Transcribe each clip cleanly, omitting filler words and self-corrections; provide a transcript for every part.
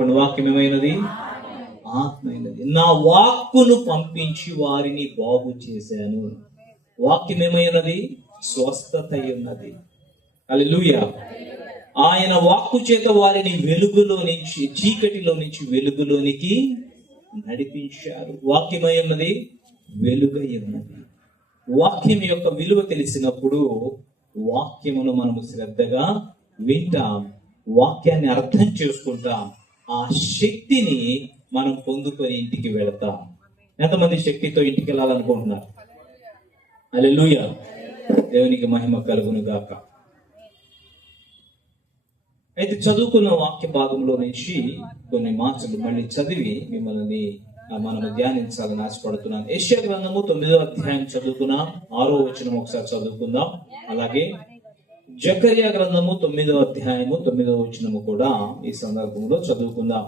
చెప్పండి, వాక్యం ఏమైనది? ఆత్మైనది. నా వాక్కును పంపించి వారిని బాగు చేశాను. వాక్యం ఏమైనది? స్వస్థత ఉన్నది. హల్లెలూయా. ఆయన వాక్కు చేత వారిని వెలుగులో నుంచి, చీకటిలో నుంచి వెలుగులోనికి నడిపించారు. వాక్యమై ఉన్నది, వెలుగై ఉన్నది. వాక్యం యొక్క విలువ తెలిసినప్పుడు వాక్యమును మనము శ్రద్ధగా వింటాం, వాక్యాన్ని అర్థం చేసుకుంటాం, ఆ శక్తిని మనం పొందుకొని ఇంటికి వెళతాం. ఎంతమంది శక్తితో ఇంటికి వెళ్ళాలనుకుంటున్నారు? హల్లెలూయా. దేవునికి మహిమ కలుగును గాక. అయితే చదువుకున్న వాక్య భాగంలో నుంచి కొన్ని మాటలు మళ్ళీ చదివి మిమ్మల్ని మనము ధ్యానించాలని ఆశపడుతున్నాను. యెషయా గ్రంథము 9వ అధ్యాయం చదువుకున్నాం, 6వ వచనం ఒకసారి చదువుకుందాం. అలాగే జకర్యా గ్రంథము 9వ అధ్యాయము 9వ వచనము కూడా ఈ సందర్భంలో చదువుకుందాం.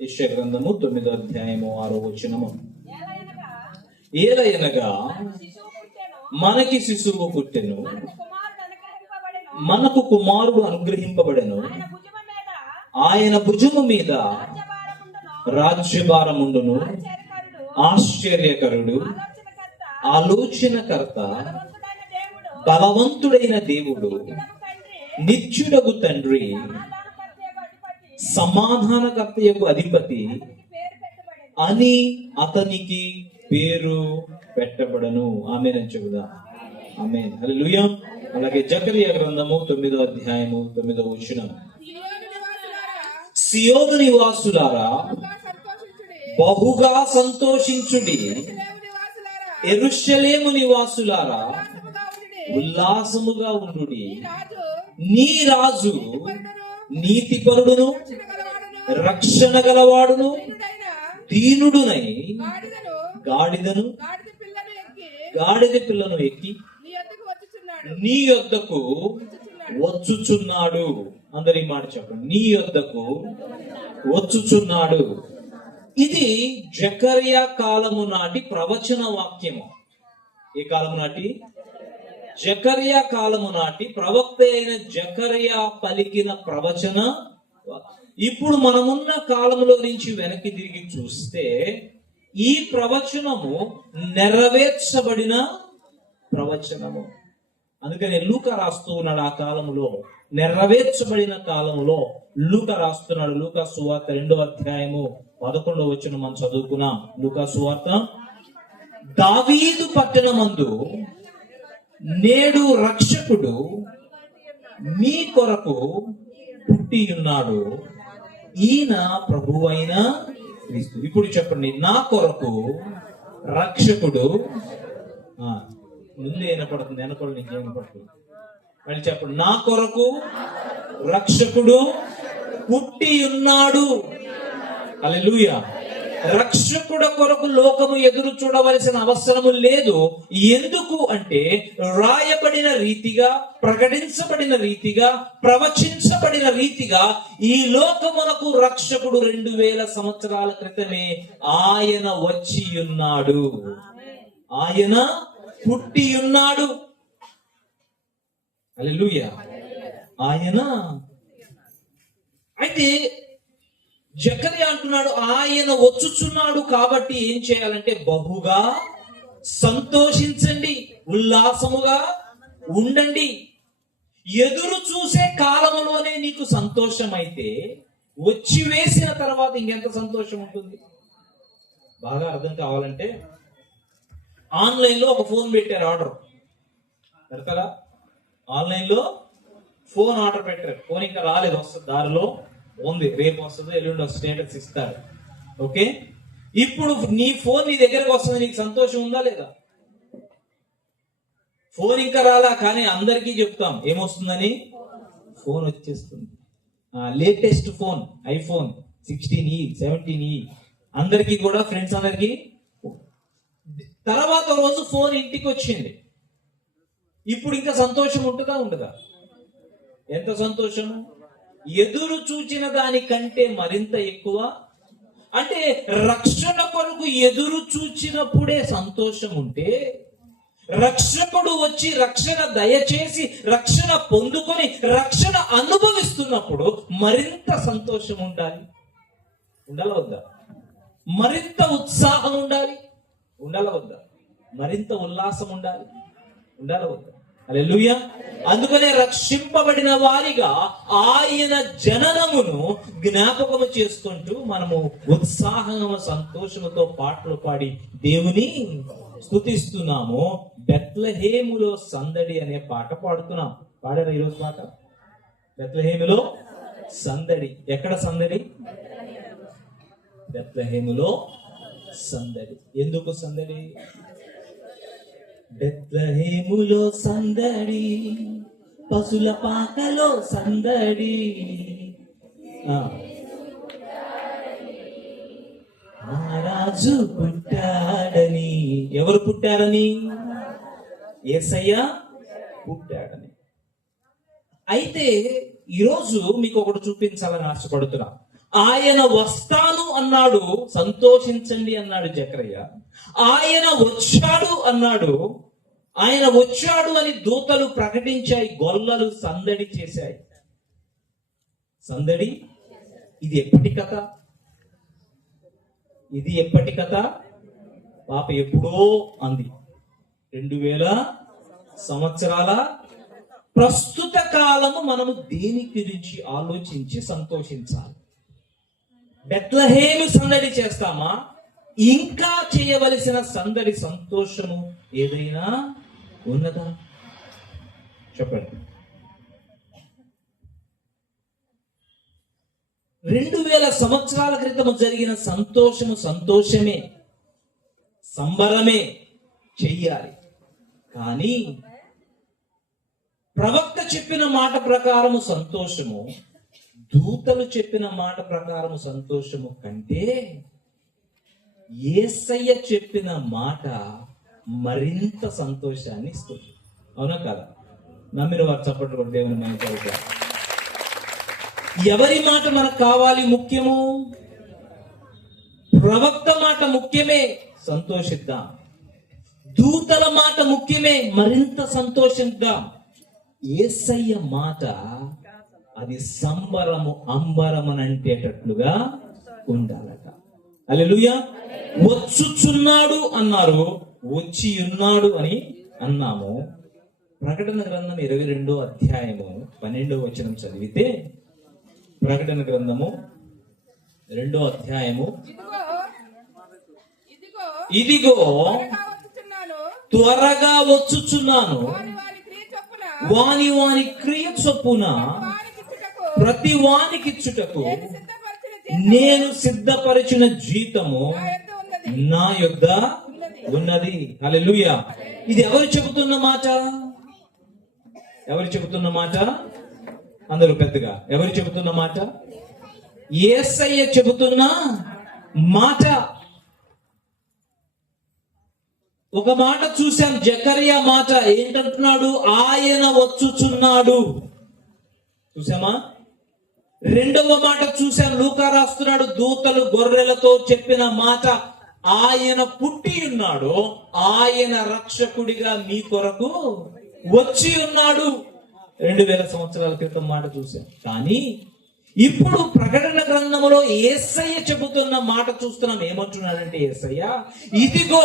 యెషయా గ్రంథము 9వ అధ్యాయము 6వ వచనము. ఏలయనగా మనకి శిశువు పుట్టెను, మనకు కుమారుడు అనుగ్రహింపబడెను, ఆయన భుజము మీద రాజ్యభారముండును, ఆశ్చర్యకరుడు, ఆలోచనకర్త, బలవంతుడైన దేవుడు, నిత్యుడగు తండ్రి, సమాధానకర్తయగు అధిపతి అని అతనికి పేరు పెట్టబడను. ఆమేన్ అని చెబుదాం. ఆమేన్. హల్లెలూయా. అలాగే జకర్యా గ్రంథము 9వ అధ్యాయము 9వ వచనం. సియోను నివాసులారా బహుగా సంతోషించుడి, యెరూషలేము నివాసులారా ఉల్లాసముగా ఉండుడి. నీ రాజు నీతిపరుడును రక్షణ గలవాడును దీనుడునై గాడిద పిల్లను ఎక్కి నీ యొద్దకు వచ్చుచున్నాడు. అందరి మాట చెప్పండి, నీ యొద్దకు వచ్చుచున్నాడు. ఇది జకర్యా కాలము నాటి ప్రవచన వాక్యము. ఏ కాలము నాటి? జకర్యా కాలము నాటి ప్రవక్త అయిన జకర్యా పలికిన ప్రవచన. ఇప్పుడు మనమున్న కాలంలో నుంచి వెనక్కి తిరిగి చూస్తే ఈ ప్రవచనము నెరవేర్చబడిన ప్రవచనము. అందుకని లూకా రాస్తూ ఉన్నాడు, ఆ కాలములో నెరవేర్చబడిన కాలములో లూకా రాస్తున్నాడు. లూకా సువార్త 2వ అధ్యాయము 11వ వచనం మనం చదువుకున్నాం. లూకా సువార్త. దావీదు పట్టణమందు నేడు రక్షకుడు మీ కొరకు పుట్టి ఉన్నాడు, ఈయన ప్రభువైన క్రీస్తు. ఇప్పుడు చెప్పండి, నా కొరకు రక్షకుడు. ముందే వినపడుతుంది, వెనపడు ఇంకేం వినపడుతుంది. మళ్ళీ చెప్పండి, నా కొరకు రక్షకుడు పుట్టి ఉన్నాడు. హల్లెలూయా. రక్షకుడు కొరకు లోకము ఎదురు చూడవలసిన అవసరము లేదు. ఎందుకు అంటే రాయబడిన రీతిగా, ప్రకటించబడిన రీతిగా, ప్రవచించబడిన రీతిగా ఈ లోకమునకు రక్షకుడు 2000 సంవత్సరాల క్రితమే ఆయన వచ్చి ఉన్నాడు, ఆయన పుట్టి ఉన్నాడు. హల్లెలూయా. ఆయన. అయితే జకర్యా అంటున్నాడు, ఆయన వచ్చుచున్నాడు కాబట్టి ఏం చేయాలంటే బహుగా సంతోషించండి, ఉల్లాసముగా ఉండండి. ఎదురు చూసే కాలంలోనే నీకు సంతోషం అయితే వచ్చి వేసిన తర్వాత ఇంకెంత సంతోషం ఉంటుంది? బాగా అర్థం కావాలంటే ఆన్లైన్ లో ఒక ఫోన్ పెట్టారు, ఆర్డర్ పెడతారా? ఆన్లైన్ లో ఫోన్ ఆర్డర్ పెట్టారు, ఫోన్ ఇంకా రాలేదు, వస్తుంది, దారిలో ఉంది, రేపు వస్తుంది, ఎల్లుండి వస్తుంది, స్టేటస్ ఇస్తారు. ఓకే, ఇప్పుడు నీ ఫోన్ నీ దగ్గరకు వస్తుంది, నీకు సంతోషం ఉందా లేదా? ఫోన్ ఇంకా రాలా, కానీ అందరికీ చెప్తాం ఏమొస్తుందని, ఫోన్ వచ్చేస్తుంది. Latest phone iPhone 16E 17E అందరికీ కూడా, ఫ్రెండ్స్ అందరికీ. తర్వాత రోజు ఫోన్ ఇంటికి వచ్చింది. ఇప్పుడు ఇంకా సంతోషం ఉంటుందా ఉండదా? ఎంత సంతోషము! ఎదురు చూచిన దానికంటే మరింత ఎక్కువ. అంటే రక్షణ కొరకు ఎదురు చూచినప్పుడే సంతోషం ఉంటే, రక్షకుడు వచ్చి రక్షణ దయచేసి రక్షణ పొందుకొని రక్షణ అనుభవిస్తున్నప్పుడు మరింత సంతోషం ఉండాలి. ఉండాలా వద్దా? మరింత ఉత్సాహం ఉండాలి, ఉండాలా వద్దా? మరింత ఉల్లాసం ఉండాలి, ఉండాలా వద్దా? హల్లెలూయా. అందుకనే రక్షింపబడిన వారిగా ఆయన జననమును జ్ఞాపకము చేసుకుంటూ మనము ఉత్సాహము సంతోషముతో పాటలు పాడి దేవుని స్తుతిస్తున్నాము. బెత్లెహేములో సందడి అనే పాట పాడుతున్నాం. పాడారా ఈరోజు పాట? బెత్లెహేములో సందడి. ఎక్కడ సందడి? బెత్లెహేములో సందడి. ఎందుకు సందడి? బెత్లెహేములో సందడి, పశుల పాకలో సందడి. మహారాజు పుట్టాడని. ఎవరు పుట్టారని? యేసయ్య పుట్టాడని. అయితే ఈరోజు మీకు ఒకటి చూపించాలని ఆశపడుతున్నా. ఆయన వస్తాను అన్నాడు, సంతోషించండి అన్నాడు జకరయ్య. ఆయన వచ్చాడు అన్నాడు. ఆయన వచ్చాడు అని దూతలు ప్రకటించాయి, గొల్లలు సందడి చేశాయి. సందడి. ఇది ఎప్పటి కథ? ఇది ఎప్పటి కథ? పాప ఎప్పుడో అంది. 2000 సంవత్సరాల ప్రస్తుత కాలము మనము దేని గురించి ఆలోచించి సంతోషించాలి? బెత్లెహేము సందడి చేస్తామా? ఇంకా చేయవలసిన సందడి, సంతోషము ఏదైనా ఉన్నదా? చెప్పండి. 2000 సంవత్సరాల క్రితం జరిగిన సంతోషము సంతోషమే, సంబరమే చెయ్యాలి. కానీ ప్రవక్త చెప్పిన మాట ప్రకారము సంతోషము, దూతలు చెప్పిన మాట ప్రకారము సంతోషము కంటే యేసయ్య చెప్పిన మాట మరింత సంతోషాన్ని ఇస్తుంది. అవునా కదా? నమ్మిన వారు చప్పట్లు కొట్టి దేవుని మహిమపరుస్తారు. ఎవరి మాట మనకు కావాలి? ముఖ్యము. ప్రవక్త మాట ముఖ్యమే, సంతోషిద్దాం. దూతల మాట ముఖ్యమే, మరింత సంతోషిద్దాం. యేసయ్య మాట అది సంబరము, అంబరమనంటేటట్లుగా ఉండాలట. హల్లెలూయా. వచ్చుచున్నాడు అన్నారు, వచ్చి ఉన్నాడు అని అన్నాము. ప్రకటన గ్రంథం 22వ అధ్యాయము 12వ వచనం చదివితే, ప్రకటన గ్రంథము 2వ అధ్యాయము, ఇదిగో త్వరగా వచ్చుచున్నాను, వాని వాని క్రియ చొప్పున ప్రతి వానికిచ్చుటకు నేను సిద్ధపరిచిన జీతము నా యొద్ద ఉన్నది. హల్లెలూయా. ఇది ఎవరు చెబుతున్న మాట? ఎవరు చెబుతున్న మాట? అందరూ పెద్దగా. ఎవరు చెబుతున్న మాట? యేసయ్య చెబుతున్న మాట. ఒక మాట చూసాం, జకరియా మాట ఏంటంటున్నాడు? ఆయన వచ్చుచున్నాడు. చూసామా? రెండవ మాట చూసాం, లూకా రాస్తున్నాడు, దూతలు గొర్రెలతో చెప్పిన మాట, ఆయన పుట్టి ఉన్నాడు, ఆయన రక్షకుడిగా మీ కొరకు వచ్చి ఉన్నాడు. 2000 సంవత్సరాల క్రితం మాట చూసాం. కానీ ఇప్పుడు ప్రకటన గ్రంథములో యేసయ్య చెబుతున్న మాట చూస్తున్నాం. ఏమంటున్నాడంటే యేసయ్య, ఇదిగో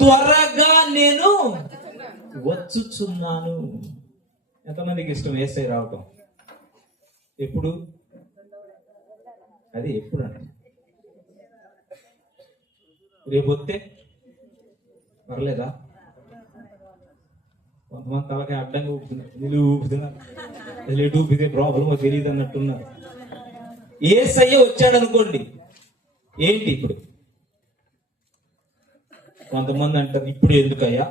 త్వరగా నేను వచ్చుచున్నాను. ఎంతమందికి ఇష్టం యేసయ్య రావటం? ఎప్పుడు? అది ఎప్పుడు అంట? రేపు వస్తే పర్లేదా? కొంతమంది తలకాయ అడ్డంగా ఊపుతున్నారు, నిలువు ఊపుతున్నారు, ఎటు ఊపితే ప్రాబ్లమో తెలియదు అన్నట్టున్నారు. యేసయ్య వచ్చాడు అనుకోండి, ఏంటి ఇప్పుడు? కొంతమంది అంటారు, ఇప్పుడు ఎందుకయ్యా,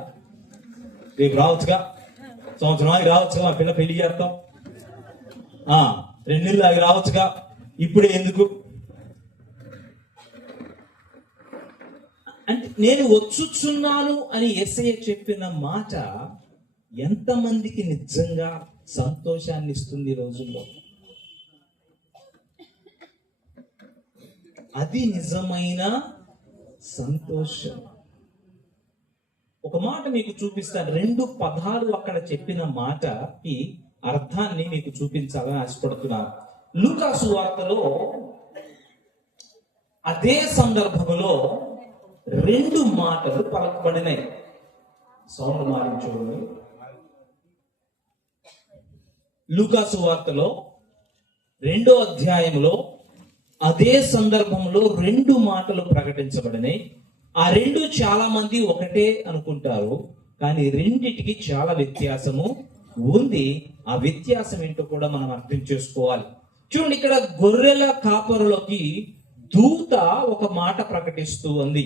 రేపు రావచ్చుగా, సంవత్సరం ఆగి రావచ్చుగా, మా పిల్ల పెళ్లి చేస్తాం, 2 నెలలు ఆగి రావచ్చుగా, ఇప్పుడే ఎందుకు అంటే, నేను వచ్చుచున్నాను అని యేసయ్య చెప్పిన మాట ఎంతమందికి నిజంగా సంతోషాన్ని ఇస్తుంది ఈ రోజుల్లో? అది నిజమైన సంతోషం. ఒక మాట మీకు చూపిస్తాను. 2 పదాలు అక్కడ చెప్పిన మాటకి అర్థాన్ని మీకు చూపించాలని ఆశపడుతున్నాను. లూకా సువార్తలో అదే సందర్భంలో 2 మాటలు పలకబడినాయి. సౌండ్ మారించండి. లూకా సువార్తలో 2వ అధ్యాయంలో అదే సందర్భంలో 2 మాటలు ప్రకటించబడినాయి. ఆ 2 చాలా మంది ఒకటే అనుకుంటారు, కానీ రెండిటికి చాలా వ్యత్యాసము ఉంది. ఆ వ్యత్యాసం ఏంటో కూడా మనం అర్థం చేసుకోవాలి. చూడండి, ఇక్కడ గొర్రెల కాపరులకి దూత ఒక మాట ప్రకటిస్తూ ఉంది.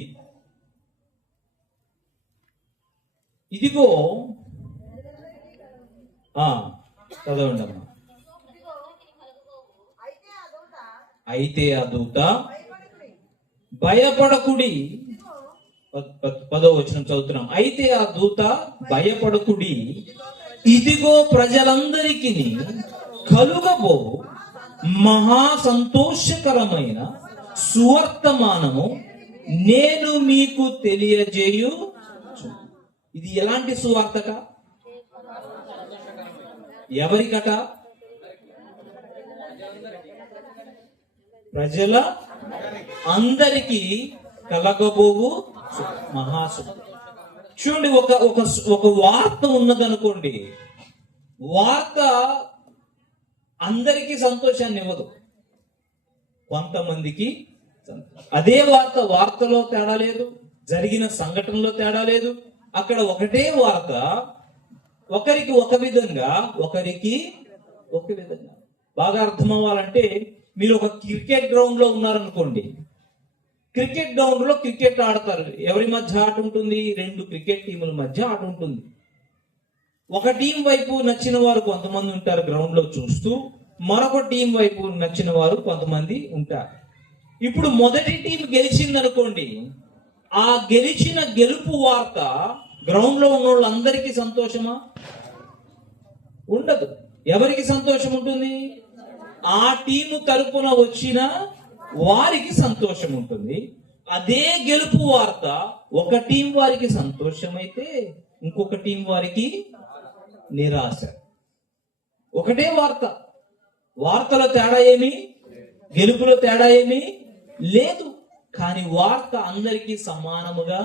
ఇదిగో చదవండి అమ్మా. అయితే ఆ దూత భయపడకుడి, 10వ వచనం చదువుతున్నాం. అయితే ఆ దూత భయపడకుడి, ఇదిగో ప్రజలందరికీ కలుగబో మహా సంతోషకరమైన సువర్తమానము నేను మీకు తెలియజేయు. ఇది ఎలాంటి సువార్తక? ఎవరికట? ప్రజల అందరికీ కలగబోవు మహాసు. చూడండి, ఒక వార్త ఉన్నదనుకోండి, వార్త అందరికీ సంతోషాన్ని ఇవ్వదు, కొంతమందికి. అదే వార్తలో తేడా లేదు, జరిగిన సంఘటనలో తేడా లేదు. అక్కడ ఒకటే వార్త, ఒకరికి ఒక విధంగా, ఒకరికి ఒక విధంగా. బాగా అర్థం అవ్వాలంటే, మీరు ఒక క్రికెట్ గ్రౌండ్ లో ఉన్నారనుకోండి, క్రికెట్ గ్రౌండ్ లో క్రికెట్ ఆడతారు. ఎవరి మధ్య ఆట ఉంటుంది? 2 క్రికెట్ టీముల మధ్య ఆట ఉంటుంది. ఒక టీం వైపు నచ్చిన వారు కొంతమంది ఉంటారు గ్రౌండ్ లో చూస్తూ, మరొక టీం వైపు నచ్చిన వారు కొంతమంది ఉంటారు. ఇప్పుడు మొదటి టీం గెలిచింది అనుకోండి, ఆ గెలిచిన గెలుపు వార్త గ్రౌండ్ లో ఉన్న వాళ్ళందరికీ సంతోషమా? ఉండదు. ఎవరికి సంతోషం ఉంటుంది? ఆ టీము తరపున వచ్చిన వారికి సంతోషం ఉంటుంది. అదే గెలుపు వార్త ఒక టీం వారికి సంతోషమైతే ఇంకొక టీం వారికి నిరాశ. ఒకటే వార్త, వార్తలో తేడా ఏమి, గెలుపులో తేడా ఏమి లేదు, కానీ వార్త అందరికీ సమానముగా.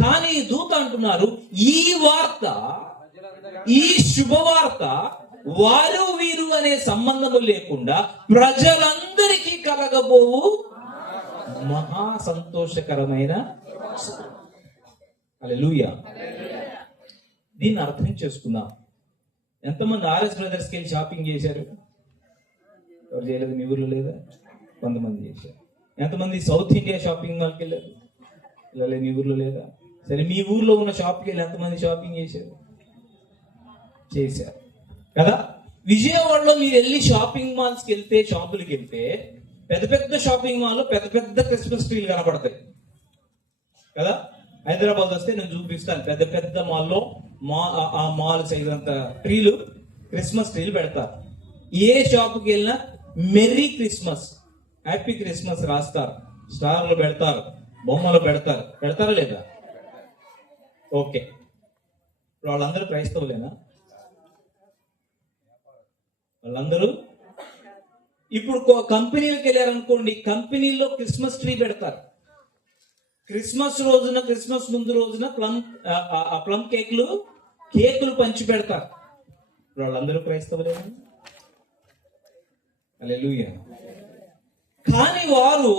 కానీ దూత అంటున్నారు, ఈ వార్త, ఈ శుభవార్త వారు వీరు అనే సంబంధము లేకుండా ప్రజలందరికీ కలగబోవు మహా సంతోషకరమైన. హల్లెలూయా. దీన్ని అర్థం చేసుకుందాం. ఎంతమంది ఆర్ఎస్ బ్రదర్స్కి వెళ్ళి షాపింగ్ చేశారు? ఎవరు చేయలేదు? మీ ఊర్లో లేదా? కొంతమంది చేశారు. ఎంతమంది సౌత్ ఇండియా షాపింగ్ మాల్కి వెళ్ళారు? వెళ్ళలేదు. మీ ఊర్లో లేదా? సరే, మీ ఊర్లో ఉన్న షాప్కి వెళ్ళి ఎంతమంది షాపింగ్ చేశారు? చేశారు కదా. విజయవాడలో మీరు వెళ్ళి షాపింగ్ మాల్స్కి వెళ్తే, షాపులకి వెళ్తే, పెద్ద పెద్ద షాపింగ్ మాల్లో పెద్ద పెద్ద క్రిస్మస్ ట్రీలు కనపడతాయి కదా. హైదరాబాద్ వస్తే నేను చూపిస్తాను, పెద్ద పెద్ద మాల్లో ఆ మాల్ సైజ్ అంత ట్రీలు, క్రిస్మస్ ట్రీలు పెడతారు. ఏ షాపుకి వెళ్ళినా మెర్రీ క్రిస్మస్, హ్యాపీ క్రిస్మస్ రాస్తారు, స్టార్లు పెడతారు, బొమ్మలు పెడతారు. పెడతారా లేదా? ఓకే. వాళ్ళందరూ క్రైస్తవులేనా? వాళ్ళందరూ ఇప్పుడు కంపెనీలకు వెళ్ళారనుకోండి, కంపెనీల్లో క్రిస్మస్ ట్రీ పెడతారు. క్రిస్మస్ రోజున, క్రిస్మస్ ముందు రోజున ప్లమ్ కేకులు పంచి పెడతారు. వాళ్ళందరూ క్రైస్తవులేనా? హల్లెలూయా. కానీ వారు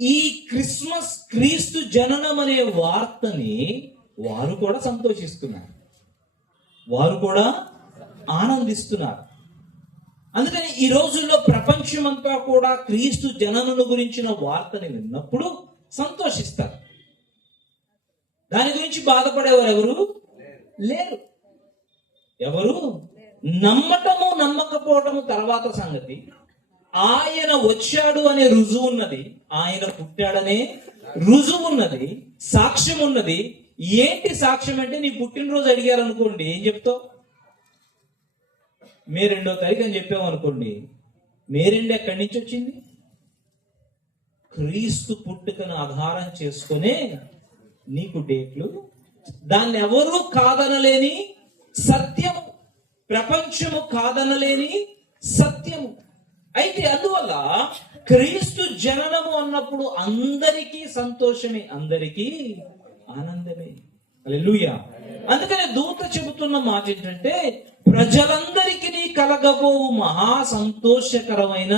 ఈ క్రిస్మస్, క్రీస్తు జననం అనే వార్తని వారు కూడా సంతోషిస్తున్నారు, వారు కూడా ఆనందిస్తున్నారు. అందుకని ఈ రోజుల్లో ప్రపంచమంతా కూడా క్రీస్తు జననను గురించిన వార్తని విన్నప్పుడు సంతోషిస్తారు. దాని గురించి బాధపడేవారు ఎవరు లేరు. ఎవరు? నమ్మటము నమ్మకపోవటము తర్వాత సంగతి. ఆయన వచ్చాడు అనే రుజువు ఉన్నది, ఆయన పుట్టాడనే రుజువు ఉన్నది, సాక్ష్యం ఉన్నది. ఏంటి సాక్ష్యం అంటే, నీ పుట్టినరోజు అడిగారు అనుకోండి, ఏం చెప్తావు? మే 2వ తారీఖు అని చెప్పావు అనుకోండి. మే 2 ఎక్కడి నుంచి వచ్చింది? క్రీస్తు పుట్టుకను ఆధారం చేసుకునే నీకు డేట్లు. దాన్ని ఎవరు కాదనలేని సత్యము, ప్రపంచము కాదనలేని సత్యము. అయితే అందువల్ల క్రీస్తు జననము అన్నప్పుడు అందరికీ సంతోషమే, అందరికీ ఆనందమే. హల్లెలూయా. అందుకనే దూత చెబుతున్న మాట ఏంటంటే, ప్రజలందరికీ కలగబోవు మహా సంతోషకరమైన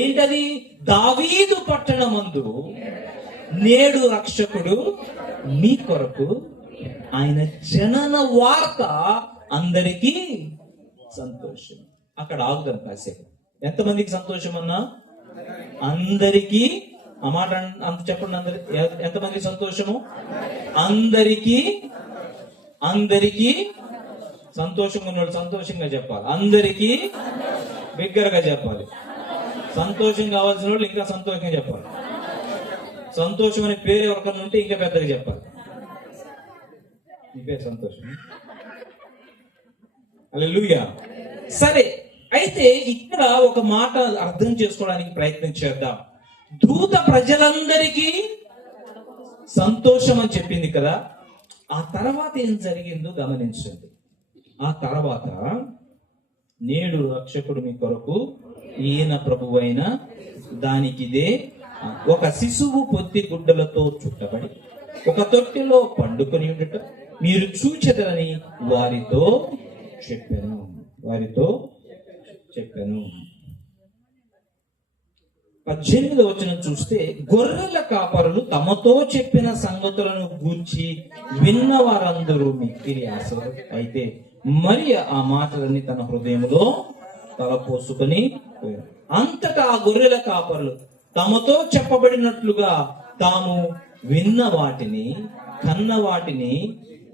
ఏంటది? దావీదు పట్టణమందు నేడు రక్షకుడు మీ కొరకు, ఆయన జనన వార్త అందరికీ సంతోషం. అక్కడ ఆగుదాం కాసేపు. ఎంతమందికి సంతోషం అన్నా? అందరికీ. ఆ మాట అంత చెప్పండి. ఎంతమంది సంతోషము? అందరికీ. అందరికీ సంతోషంగా ఉన్నవాళ్ళు సంతోషంగా చెప్పాలి. అందరికీ బిగ్గరగా చెప్పాలి. సంతోషం కావాల్సిన వాళ్ళు ఇంకా సంతోషంగా చెప్పాలి. సంతోషం అనే పేరు ఎవరికన్నా ఉంటే ఇంకా పెద్దగా చెప్పాలి. మీ పేరు సంతోషం. హల్లెలూయా. సరే, అయితే ఇక్కడ ఒక మాట అర్థం చేసుకోవడానికి ప్రయత్నం చేద్దాం. దూత ప్రజలందరికీ సంతోషం అని చెప్పింది కదా, ఆ తర్వాత ఏం జరిగిందో గమనించండి. ఆ తర్వాత నేడు రక్షకుడు మీ కొరకు, ఈయన ప్రభువైన దానికిదే ఒక శిశువు పొత్తి గుడ్డలతో చుట్టబడి ఒక తొట్టిలో పండుకొని ఉండుట మీరు చూచెదరని వారితో చెప్పాను. వారితో చెప్పాను. 18వ వచనం చూస్తే, గొర్రెల కాపరులు తమతో చెప్పిన సంగతులను గూర్చి విన్న వారందరూ మిక్కిలి ఆశలు. అయితే మరియ ఆ మాటలన్నీ తన హృదయంలో తలపోసుకొని అంతటా ఆ గొర్రెల కాపరులు తమతో చెప్పబడినట్లుగా తాము విన్న వాటిని, కన్న వాటిని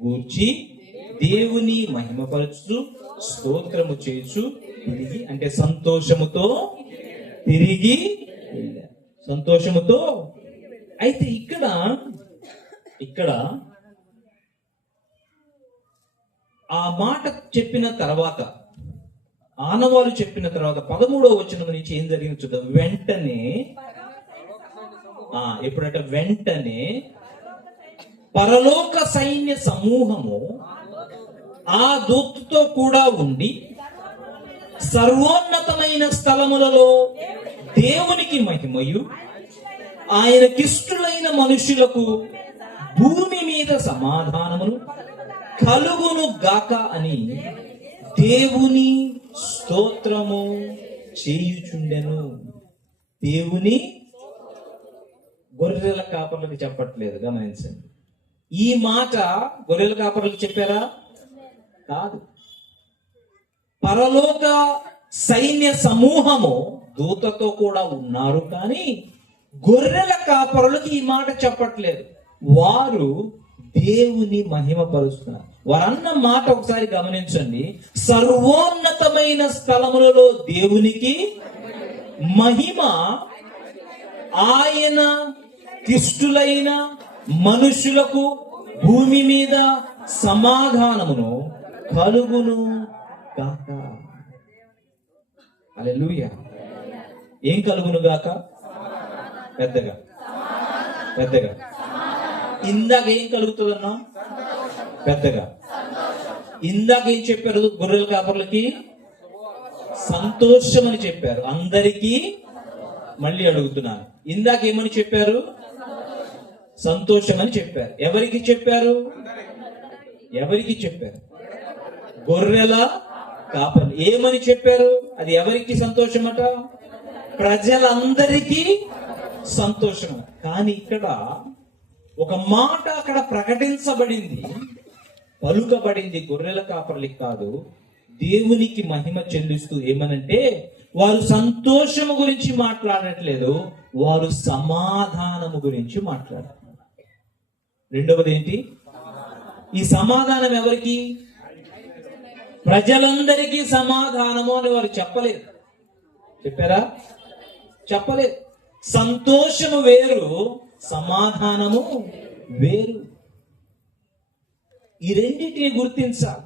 గూర్చి దేవుని మహిమపరచు స్తోత్రము చేసు తిరిగి, అంటే సంతోషముతో తిరిగి, సంతోషముతో. అయితే ఇక్కడ ఆ మాట చెప్పిన తర్వాత, ఆనవాలు చెప్పిన తర్వాత 13వ వచనం నుంచి ఏం జరిగింది చూద్దాం. వెంటనే ఎప్పుడంటే వెంటనే పరలోక సైన్య సమూహము ఆ దూతతో కూడా ఉండి సర్వోన్నతమైన స్థలములలో దేవునికి మహిమయు ఆయనకిష్టులైన మనుషులకు భూమి మీద సమాధానమును కలుగును గాక అని దేవుని స్తోత్రము చేయుచుండెను. దేవుని గొర్రెల కాపర్లకు చెప్పట్లేదు, గమనించండి. ఈ మాట గొర్రెల కాపర్లకు చెప్పారా? కాదు. పరలోక సైన్య సమూహము దూతతో కూడా ఉన్నారు, కానీ గొర్రెల కాపరులకు ఈ మాట చెప్పట్లేదు. వారు దేవుని మహిమపరుస్తున్నారు. వారన్న మాట ఒకసారి గమనించండి. సర్వోన్నతమైన స్థలములలో దేవునికి మహిమ, ఆయన ఇష్టులైన మనుషులకు భూమి మీద సమాధానమును కలుగును గాక. హల్లెలూయా. ఏం కలుగును గాక? పెద్దగా పెద్దగా. ఇందాక ఏం కలుగుతుందన్నా? పెద్దగా. ఇందాక ఏం చెప్పారు గొర్రెల కాపర్లకి? సంతోషం అని చెప్పారు. అందరికీ మళ్ళీ అడుగుతున్నాను, ఇందాక ఏమని చెప్పారు? సంతోషం అని చెప్పారు. ఎవరికి చెప్పారు? ఎవరికి చెప్పారు? గొర్రెల కాపర్లు. ఏమని చెప్పారు? అది ఎవరికి సంతోషమట? ప్రజలందరికీ సంతోషం. కానీ ఇక్కడ ఒక మాట అక్కడ ప్రకటించబడింది, పలుకబడింది. గొర్రెల కాపర్లకి కాదు, దేవునికి మహిమ చెల్లిస్తూ. ఏమనంటే, వారు సంతోషము గురించి మాట్లాడట్లేదు, వారు సమాధానము గురించి మాట్లాడారు. రెండవది ఏంటి? ఈ సమాధానం ఎవరికి? ప్రజలందరికీ సమాధానము అని వారు చెప్పలేదు. చెప్పారా? చెప్పలేదు. సంతోషము వేరు, సమాధానము వేరు. ఈ రెండింటిని గుర్తించాలి.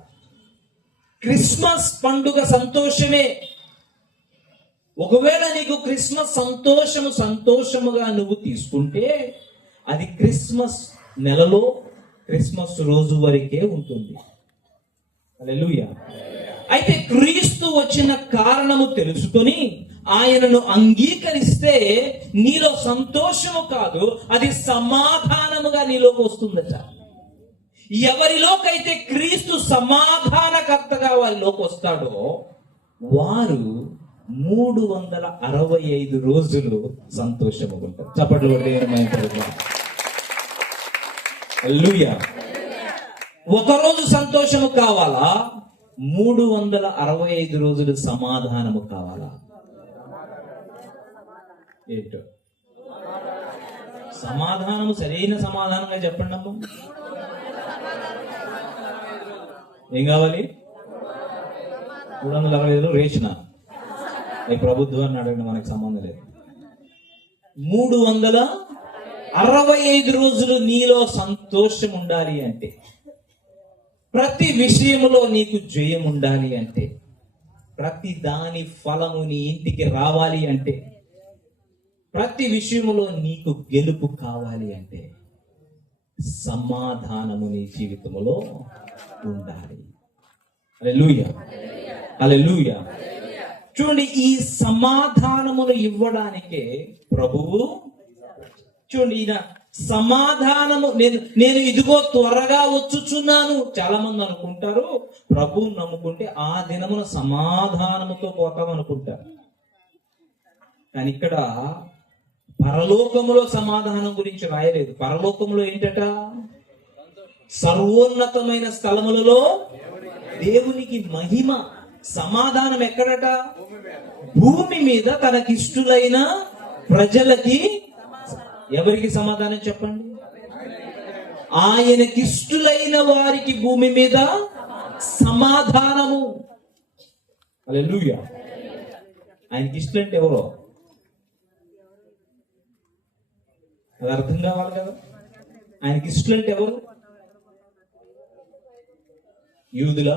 క్రిస్మస్ పండుగ సంతోషమే. ఒకవేళ నీకు క్రిస్మస్ సంతోషముగా నువ్వు తీసుకుంటే, అది క్రిస్మస్ నెలలో క్రిస్మస్ రోజు వరకే ఉంటుంది. హల్లెలూయా. అయితే క్రీస్తు వచ్చిన కారణము తెలుసుకొని ఆయనను అంగీకరిస్తే నీలో సంతోషము కాదు, అది సమాధానముగా నీలోకి వస్తుందట. ఎవరిలోకైతే క్రీస్తు సమాధానకర్తగా వారిలోకి వస్తాడో వారు 365 రోజులు సంతోషముగా ఉంటారు. చప్పట్లు హల్లెలూయా. ఒకరోజు సంతోషము కావాలా, 365 రోజులు సమాధానము కావాలా? ఏంటో సమాధానము, సరైన సమాధానంగా చెప్పండి అమ్మ. ఏం కావాలి? 365 రేషన్ ఈ ప్రభుత్వాన్ని అడగడం మనకు సంబంధం లేదు. 365 రోజులు నీలో సంతోషం ఉండాలి అంటే, ప్రతి విషయములో నీకు జయం ఉండాలి అంటే, ప్రతి దాని ఫలము నీ ఇంటికి రావాలి అంటే, ప్రతి విషయములో నీకు గెలుపు కావాలి అంటే సమాధానము నీ జీవితంలో ఉండాలి. హల్లెలూయా, హల్లెలూయా. చూడండి, ఈ సమాధానమును ఇవ్వడానికే ప్రభువు, చూడండి, ఈయన సమాధానము, నేను ఇదిగో త్వరగా వచ్చుచున్నాను. చాలా మంది అనుకుంటారు ప్రభువు నమ్ముకుంటే ఆ దినమున సమాధానముతో పోతాం అనుకుంటారు. కానీ ఇక్కడ పరలోకములో సమాధానం గురించి రాయలేదు. పరలోకములో ఏంటట? సర్వోన్నతమైన స్థలములలో దేవునికి మహిమ. సమాధానం ఎక్కడట? భూమి మీద తనకిష్టులైన ప్రజలకి. ఎవరికి సమాధానం చెప్పండి? ఆయనకిష్టులైన వారికి భూమి మీద సమాధానము. హల్లెలూయా. ఆయనకి ఇష్టలంటే ఎవరో అది అర్థం కావాలి కదా. ఆయనకి ఇష్టలంటే ఎవరు? యూదుల,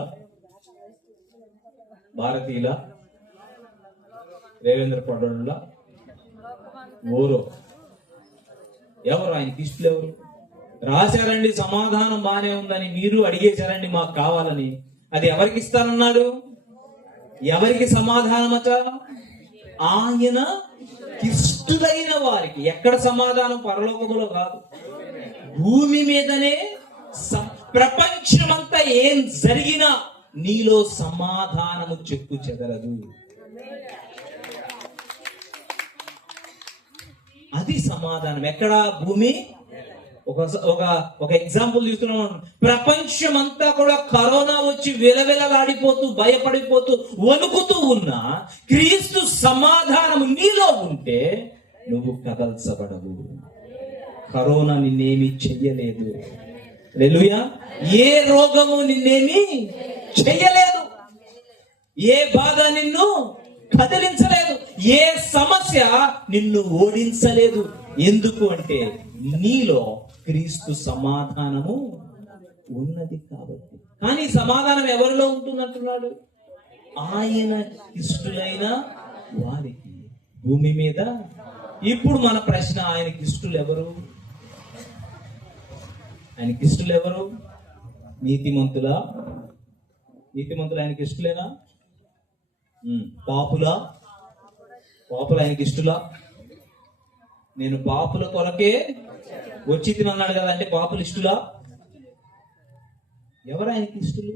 భారతీయుల, రేవేంద్ర పడోళ్ళ, ఓరో? ఎవరు ఆయనకి ఇష్టలు? ఎవరు రాశారండి సమాధానం బానే ఉందని, మీరు అడిగేశారండి మాకు కావాలని. అది ఎవరికి ఇస్తానన్నాడు? ఎవరికి సమాధానమట? ఆయన ఇష్టులైన వారికి. ఎక్కడ సమాధానం? పరలోకములో కాదు, భూమి మీదనే. ప్రపంచమంతా ఏం జరిగినా నీలో సమాధానము చెక్కు చెదరదు. అది సమాధానం. ఎక్కడ? భూమి. ఒక ఎగ్జాంపుల్ తీసుకున్నాం. ప్రపంచం అంతా కూడా కరోనా వచ్చి విలవిలలాడిపోతూ, భయపడిపోతూ, వణుకుతూ ఉన్నా క్రీస్తు సమాధానము నీలో ఉంటే నువ్వు కదల్చబడవు. కరోనా నిన్నేమి చెయ్యలేదు. హల్లెలూయా. ఏ రోగము నిన్నేమి చెయ్యలేదు. ఏ బాధ నిన్ను కదిలించలేదు. ఏ సమస్య నిన్ను ఓడించలేదు. ఎందుకు అంటే నీలో క్రీస్తు సమాధానము ఉన్నది కాబట్టి. కానీ సమాధానం ఎవరిలో ఉంటుందంటున్నాడు? ఆయన ఇష్టులైన వారికి భూమి మీద. ఇప్పుడు మన ప్రశ్న, ఆయనకి ఇష్టులు ఎవరు? ఆయనకి ఇష్టులు ఎవరు? నీతిమంతులా? నీతిమంతులు ఆయనకి ఇష్టలేనా? పాపులా? పాపులు ఆయనకి ఇష్టలా? నేను పాపుల కొరకే వచ్చి తినన్నాడు కదా, అంటే పాపులు ఇష్టలా? ఎవరు ఆయనకి ఇష్టలు?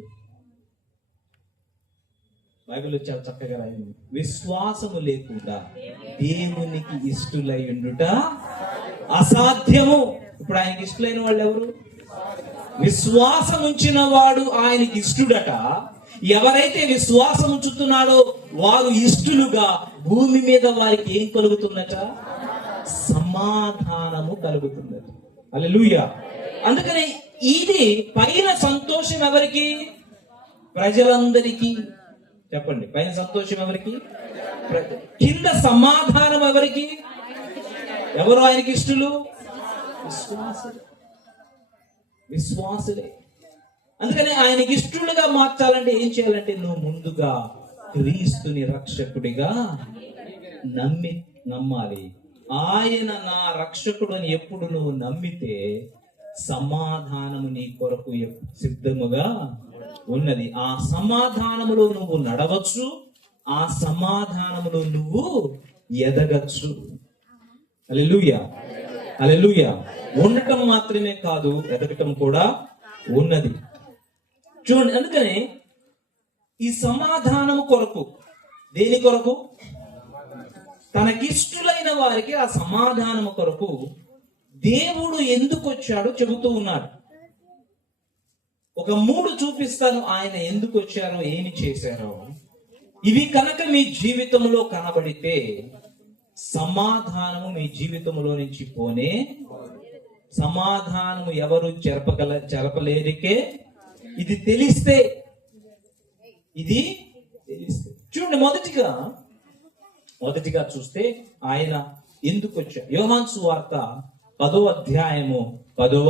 బైబిల్ చాలా చక్కగా రాయింది. విశ్వాసము లేకుండా దేవునికి ఇష్టలై ఉండుట అసాధ్యము. ఇప్పుడు ఆయనకి ఇష్టలైన వాళ్ళు ఎవరు? విశ్వాసం ఉంచిన వాడు ఆయనకి ఇష్టడట. ఎవరైతే విశ్వాసం ఉంచుతున్నాడో వారు ఇష్టలుగా భూమి మీద వారికి ఏం కలుగుతుందట? సమాధానము కలుగుతుందట. హల్లెలూయా. అందుకని ఇది పైన సంతోషం ఎవరికి? ప్రజలందరికీ. చెప్పండి, పైన సంతోషం ఎవరికి? కింద సమాధానం ఎవరికి? ఎవరు ఆయనకి ఇష్టలు? విశ్వాసులు. విశ్వాసులే. అందుకని ఆయనకి ఇష్టలుగా మార్చాలంటే ఏం చేయాలంటే, నువ్వు ముందుగా క్రీస్తుని రక్షకుడిగా నమ్మాలి. ఆయన నా రక్షకుడు అని ఎప్పుడు నువ్వు నమ్మితే సమాధానము నీ కొరకు సిద్ధముగా ఉన్నది. ఆ సమాధానములో నువ్వు నడవచ్చు, ఆ సమాధానములో నువ్వు ఎదగచ్చు. హల్లెలూయా, హల్లెలూయా. ఉండటం మాత్రమే కాదు, ఎదగటం కూడా ఉన్నది. చూడండి, అందుకని ఈ సమాధానము కొరకు, దేని కొరకు? తనకిష్టులైన వారికి ఆ సమాధానము కొరకు దేవుడు ఎందుకు వచ్చాడో చెబుతూ ఉన్నాడు. ఒక 3 చూపిస్తాను, ఆయన ఎందుకు వచ్చారో, ఏమి చేశారో. ఇవి కనుక మీ జీవితంలో కనబడితే సమాధానము మీ జీవితంలో నుంచి పోనే. సమాధానము ఎవరు చెరపలేరికే. ఇది తెలిస్తే చూడండి, మొదటిగా చూస్తే ఆయన ఎందుకు వచ్చారు. యోహాను సువార్త 10వ అధ్యాయము 10వ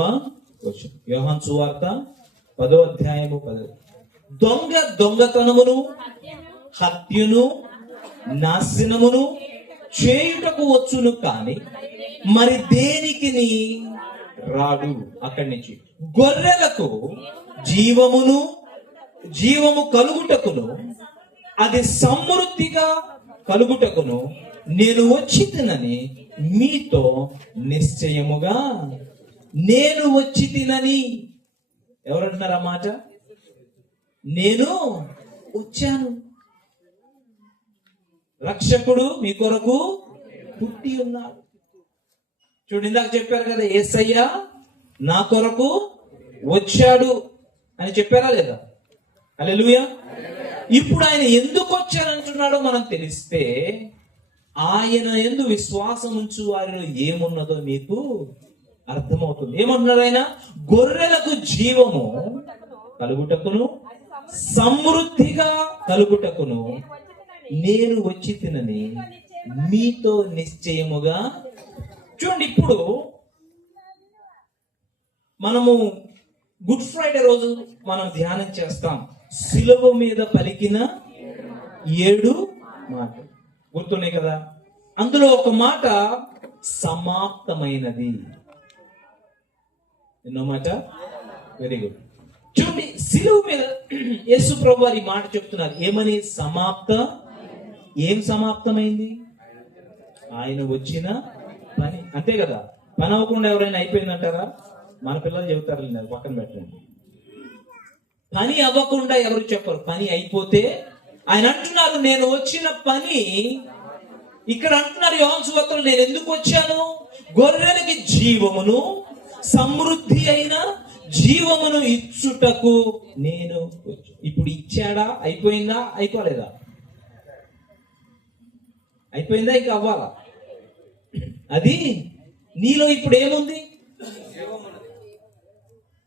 వచనం. యోహాను సువార్త 10వ అధ్యాయము 10. దొంగతనమును, హత్యను, నాశనమును చేయుటకు వచ్చును కాని మరి దేనికి రాడు. అక్కడి నుంచి గొర్రెలకు జీవము కలుగుటకును, అది సమృద్ధిగా కలుగుటకును నేను వచ్చి తినని మీతో నిశ్చయముగా నేను వచ్చి తినని. ఎవరంటున్నారు ఆ మాట? నేను వచ్చాను. రక్షకుడు మీ కొరకు పుట్టి ఉన్నాడు. చూడండి, ఇందాక చెప్పారు కదా, యేసయ్య నా కొరకు వచ్చాడు అని చెప్పారా లేదా? హల్లెలూయా. ఇప్పుడు ఆయన ఎందుకు వచ్చారంటున్నాడో మనం తెలిస్తే, ఆయన యందు విశ్వాసం ఉంచు వారిలో ఏమున్నదో మీకు అర్థమవుతుంది. ఏమంటున్నాడు ఆయన? గొర్రెలకు జీవము కలుగుటకును, సమృద్ధిగా కలుగుటకును నేను వచ్చి తినని మీతో నిశ్చయముగా. చూడండి, ఇప్పుడు మనము గుడ్ ఫ్రైడే రోజు మనం ధ్యానం చేస్తాం. శిలువ మీద పలికిన 7 మాటలు గుర్తున్నాయి కదా. అందులో ఒక మాట సమాప్తమైనది. ఎన్నో మాట? Very good. చూడండి, శిలువ మీద యేసు ప్రభు వారి మాట చెప్తున్నారు. ఏమని? ఏం సమాప్తమైంది? ఆయన వచ్చిన పని. అంతే కదా. పని అవ్వకుండా ఎవరైనా అయిపోయిందంటారా? మన పిల్లలు చెబుతారు, పక్కన పెట్టండి. పని అవ్వకుండా ఎవరు చెప్పరు. పని అయిపోతే ఆయన అంటున్నారు, నేను వచ్చిన పని. ఇక్కడ అంటున్నారు యోహాను సువార్తలో, నేను ఎందుకు వచ్చాను? గొర్రెలకి జీవమును, సమృద్ధి అయిన జీవమును ఇచ్చుటకు నేను వచ్చాను. ఇప్పుడు ఇచ్చాడా? అయిపోయిందా? అయిపోలేదా? అయిపోయిందా? ఇంకా అవ్వాలా? అది నీలో ఇప్పుడు ఏముంది?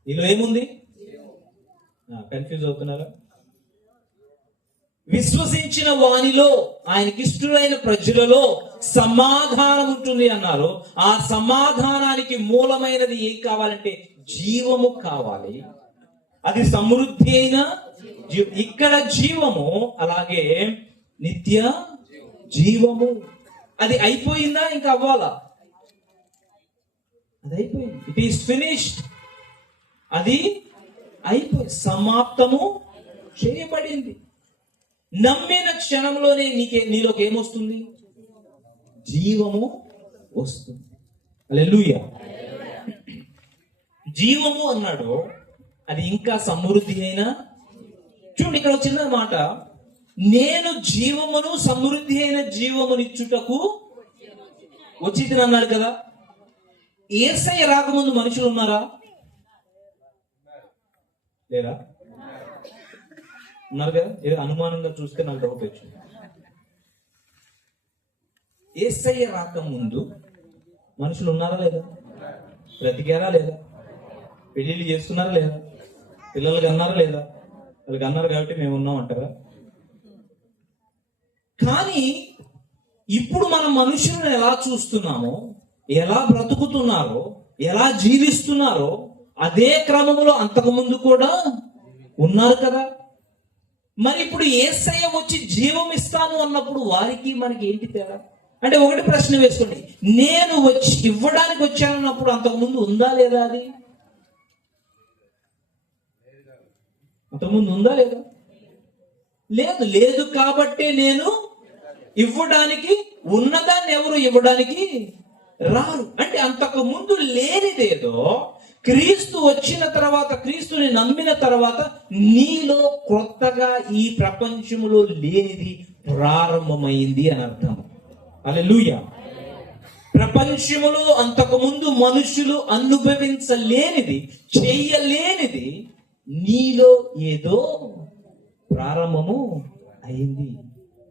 నీలో ఏముంది? కన్ఫ్యూజ్ అవుతున్నారా? విశ్వసించిన వానిలో, ఆయనకి ఇష్టమైన ప్రజలలో సమాధానం ఉంటుంది అన్నారు. ఆ సమాధానానికి మూలమైనది ఏం కావాలంటే జీవము కావాలి. అది సమృద్ధి అయిన ఇక్కడ జీవము, అలాగే నిత్య జీవము. అది అయిపోయిందా? ఇంకా అవ్వాలా? అది అయిపోయింది. It is finished. అది అయిపోయింది, సమాప్తము చేయబడింది. నమ్మిన క్షణంలోనే నీలోకి ఏమొస్తుంది? జీవము వస్తుంది. హల్లెలూయా. జీవము అన్నాడు, అది ఇంకా సమృద్ధి అయినా. చూడండి, ఇక్కడ చిన్న మాట, నేను జీవమును, సమృద్ధి అయిన జీవమునిచ్చుటకు వచ్చింది అన్నాడు కదా. యేసయ్య రాకముందు మనుషులు ఉన్నారా? లేరా? ఉన్నారు కదా. ఏదో అనుమానంగా చూస్తే నాకు డౌట్ వచ్చింది. యేసయ్య రాకముందు మనుషులు ఉన్నారా లేదా? బ్రతికారా లేదా? పెళ్లిళ్ళు చేసుకున్నారా లేదా? పిల్లలకి అన్నారా లేదా? వాళ్ళకి అన్నారు కాబట్టి మేము ఉన్నాం అంటారా? కానీ ఇప్పుడు మనం మనుషులను ఎలా చూస్తున్నామో, ఎలా బ్రతుకుతున్నారో, ఎలా జీవిస్తున్నారో అదే క్రమంలో అంతకుముందు కూడా ఉన్నారు కదా. మరి ఇప్పుడు యేసయ్య వచ్చి జీవం ఇస్తాను అన్నప్పుడు వారికి మనకి ఏంటి తేడా? అంటే ఒకటి ప్రశ్న వేసుకోండి, నేను వచ్చి ఇవ్వడానికి వచ్చానన్నప్పుడు అంతకుముందు ఉందా లేదా? అది అంతకుముందు ఉందా లేదా? లేదు. లేదు కాబట్టే నేను ఇవ్వడానికి, ఉన్నదాన్ని ఎవరు ఇవ్వడానికి రారు. అంటే అంతకు ముందు లేనిదేదో క్రీస్తు వచ్చిన తర్వాత, క్రీస్తుని నమ్మిన తర్వాత నీలో కొత్తగా ఈ ప్రపంచంలో లేనిది ప్రారంభమైంది అని అర్థం. హల్లెలూయా. ప్రపంచములో అంతకు ముందు మనుషులు అనుభవించలేనిది, చెయ్యలేనిది నీలో ఏదో ప్రారంభము అయింది.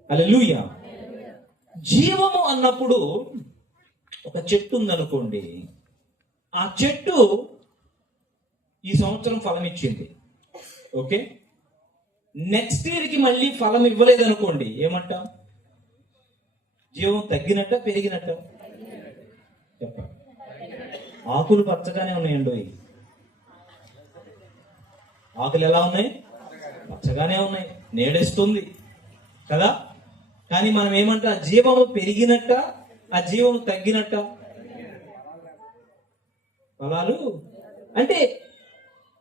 హల్లెలూయా. జీవము అన్నప్పుడు ఒక చెట్టు ఉందనుకోండి, ఆ చెట్టు ఈ సంవత్సరం ఫలం ఇచ్చింది, ఓకే. నెక్స్ట్ ఇయర్కి మళ్ళీ ఫలం ఇవ్వలేదు అనుకోండి, ఏమంటాం? జీవం తగ్గినట్ట పెరిగినట్ట? చెప్పండి. ఆకులు పచ్చగానే ఉన్నాయండి. ఆకులు ఎలా ఉన్నాయి? పచ్చగానే ఉన్నాయి, నీడేస్తుంది కదా. కానీ మనం ఏమంటా? జీవము పెరిగినట్ట, ఆ జీవము తగ్గినట్ట? ఫలాలు అంటే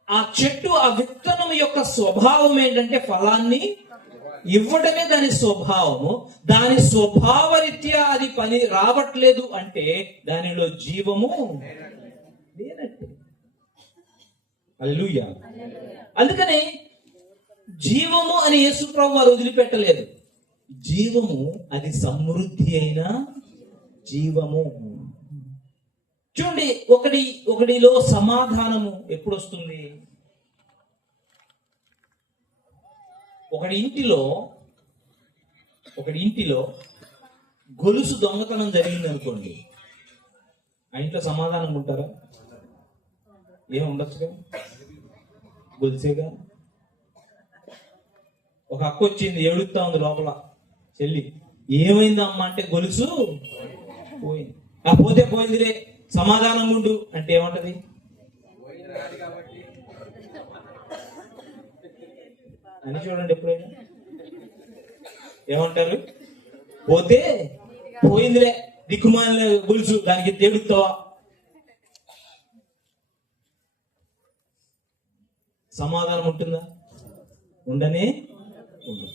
ఆ చెట్టు, ఆ విత్తనం యొక్క స్వభావం ఏంటంటే ఫలాన్ని ఇవ్వడమే దాని స్వభావము. దాని స్వభావరీత్యా అది పని రావట్లేదు అంటే దానిలో జీవము లేనట్టే. హల్లెలూయా. అందుకని జీవము అని యేసుప్రభు వారు వదిలిపెట్టలేదు. జీవము అది సమృద్ధి అయిన జీవము. చూడండి, ఒకడిలో సమాధానము ఎప్పుడు వస్తుంది? ఒకడి ఇంటిలో గొలుసు దొంగతనం జరిగింది అనుకోండి, ఆ ఇంట్లో సమాధానం ఉంటారా? ఏం ఉండొచ్చుగా, గొలుసేగా. ఒక అక్క వచ్చింది, ఏడుస్తా ఉంది లోపల, చెల్లి ఏమైందమ్మా అంటే గొలుసు పోయింది. ఆ పోతే పోయిందిలే, సమాధానం ఉండు అంటే ఏమంటది? అని చూడండి, ఎప్పుడైనా ఏమంటారు? పోతే పోయిందిలే, దిక్కుమాలిన గొలుసు, దానికి తేడుతావా? సమాధానం ఉంటుందా? ఉండనే ఉండదు.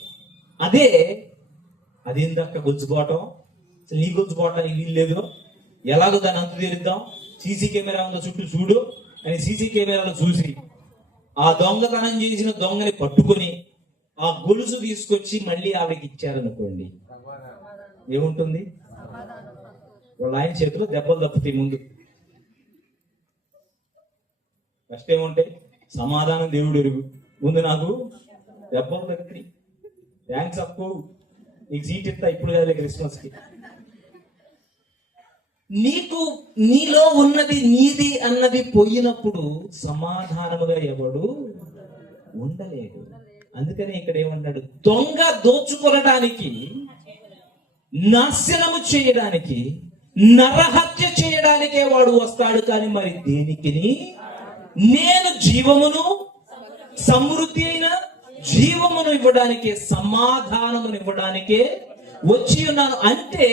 అదేందక్క గొలుచుకోవటం, నీ గొలుచుకోవటానికి వీలు లేదు, ఎలాగో దాన్ని అంత తీరుద్దాం, సీసీ కెమెరా ఉందో చుట్టూ చూడు అని సీసీ కెమెరాలో చూసి ఆ దొంగతనం చేసిన దొంగని పట్టుకొని ఆ గొలుసు తీసుకొచ్చి మళ్ళీ ఆవిడకి ఇచ్చారనుకోండి, ఏముంటుంది? వాళ్ళ ఆయన చేతిలో దెబ్బలు తప్పుతాయి. ఫస్ట్ ఏముంటాయి? సమాధానం దేవుడు ఎరుగు, ముందు నాకు దెబ్బలు తగ్గుతాయి. థ్యాంక్స్ అప్పు, నీకు సీట్ ఇస్తా, ఇప్పుడు కాదు క్రిస్మస్ కి. నీలో ఉన్నది నీది అన్నది పోయినప్పుడు సమాధానముగా ఎవడు ఉండలేడు. అందుకని ఇక్కడ ఏమన్నాడు? దొంగ దోచుకొనడానికి, నాశనము చేయడానికి, నరహత్య చేయడానికే వాడు వస్తాడు, కానీ మరి దేనికి? నేను జీవమును, సమృద్ధి అయిన జీవమును ఇవ్వడానికే, సమాధానమును ఇవ్వడానికే వచ్చి ఉన్నాను. అంటే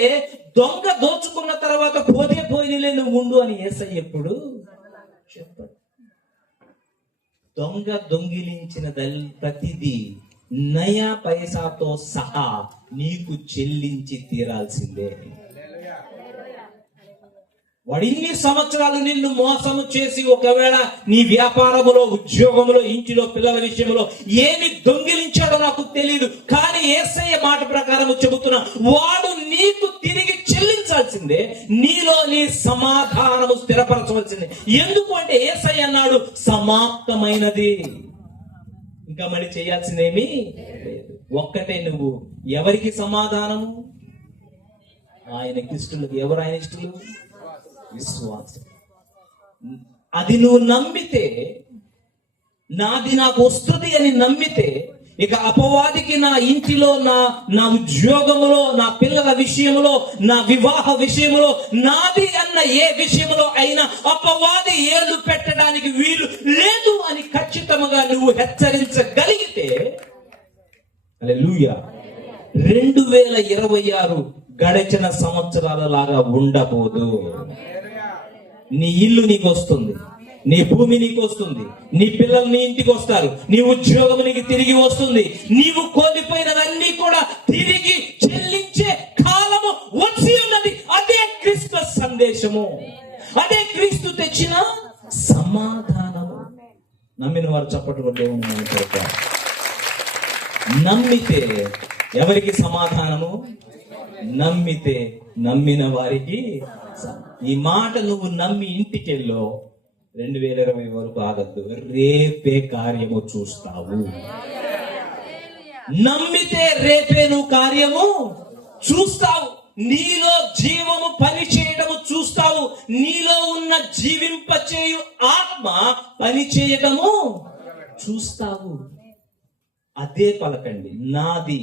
దొంగ దోచుకున్న తర్వాత పోతే పోయినలే, నువ్వు ఉండు అని యేసయ్య ఎప్పుడు చెప్పాడు. దొంగ దొంగిలించిన ప్రతిదీ నయా పైసాతో సహా నీకు చెల్లించి తీరాల్సిందే. వాడు ఇన్ని సంవత్సరాలు నిన్ను మోసము చేసి, ఒకవేళ నీ వ్యాపారములో, ఉద్యోగంలో, ఇంటిలో, పిల్లల విషయంలో ఏమి దొంగిలించాడో నాకు తెలియదు, కానీ యేసయ్య మాట ప్రకారం చెబుతున్నా, వాడు నీకు తిరిగి చెల్లించాల్సిందే. నీలో నీ సమాధానము స్థిరపరచవలసిందే. ఎందుకు అంటే యేసయ్య అన్నాడు సమాప్తమైనది, ఇంకా మళ్ళీ చేయాల్సిందేమీ లేదు. ఒక్కటే, నువ్వు ఎవరికి సమాధానము? ఆయనకి ఇష్టలు. ఎవరు ఆయన ఇష్టలు? విశ్వాసం. అది నువ్వు నమ్మితే, నాది నాకు వస్తుంది అని నమ్మితే, ఇక అపవాదికి నా ఇంటిలో, నా ఉద్యోగములో, నా పిల్లల విషయంలో, నా వివాహ విషయంలో, నాది అన్న ఏ విషయంలో అయినా అపవాది ఏళ్ళు పెట్టడానికి వీలు లేదు అని ఖచ్చితంగా నువ్వు హెచ్చరించగలిగితే, హల్లెలూయా, 2026 గడిచిన సంవత్సరాల లాగా ఉండబోదు. నీ ఇల్లు నీకు వస్తుంది, నీ భూమి నీకు వస్తుంది, నీ పిల్లలు నీ ఇంటికి వస్తారు, నీ ఉద్యోగం నీకు తిరిగి వస్తుంది, నీవు కోల్పోయినవన్నీ కూడా తిరిగి చెల్లించే కాలము వచ్చి ఉన్నది. అదే క్రిస్మస్ సందేశము, అదే క్రీస్తు తెచ్చిన సమాధానము. నమ్మిన వారు చప్పట్లు కొట్టే నమ్మితే ఎవరికి సమాధానము? నమ్మితే నమ్మిన వారికి. ఈ మాట నువ్వు నమ్మి ఇంటికెళ్ళో 2020 వరకు ఆగద్దు, రేపే కార్యము చూస్తావు. నమ్మితే రేపే నువ్వు కార్యము చూస్తావు. నీలో జీవము పని చేయడము చూస్తావు. నీలో ఉన్న జీవింపచేయు ఆత్మ పని చేయడము చూస్తావు. అదే పలకండి, నాది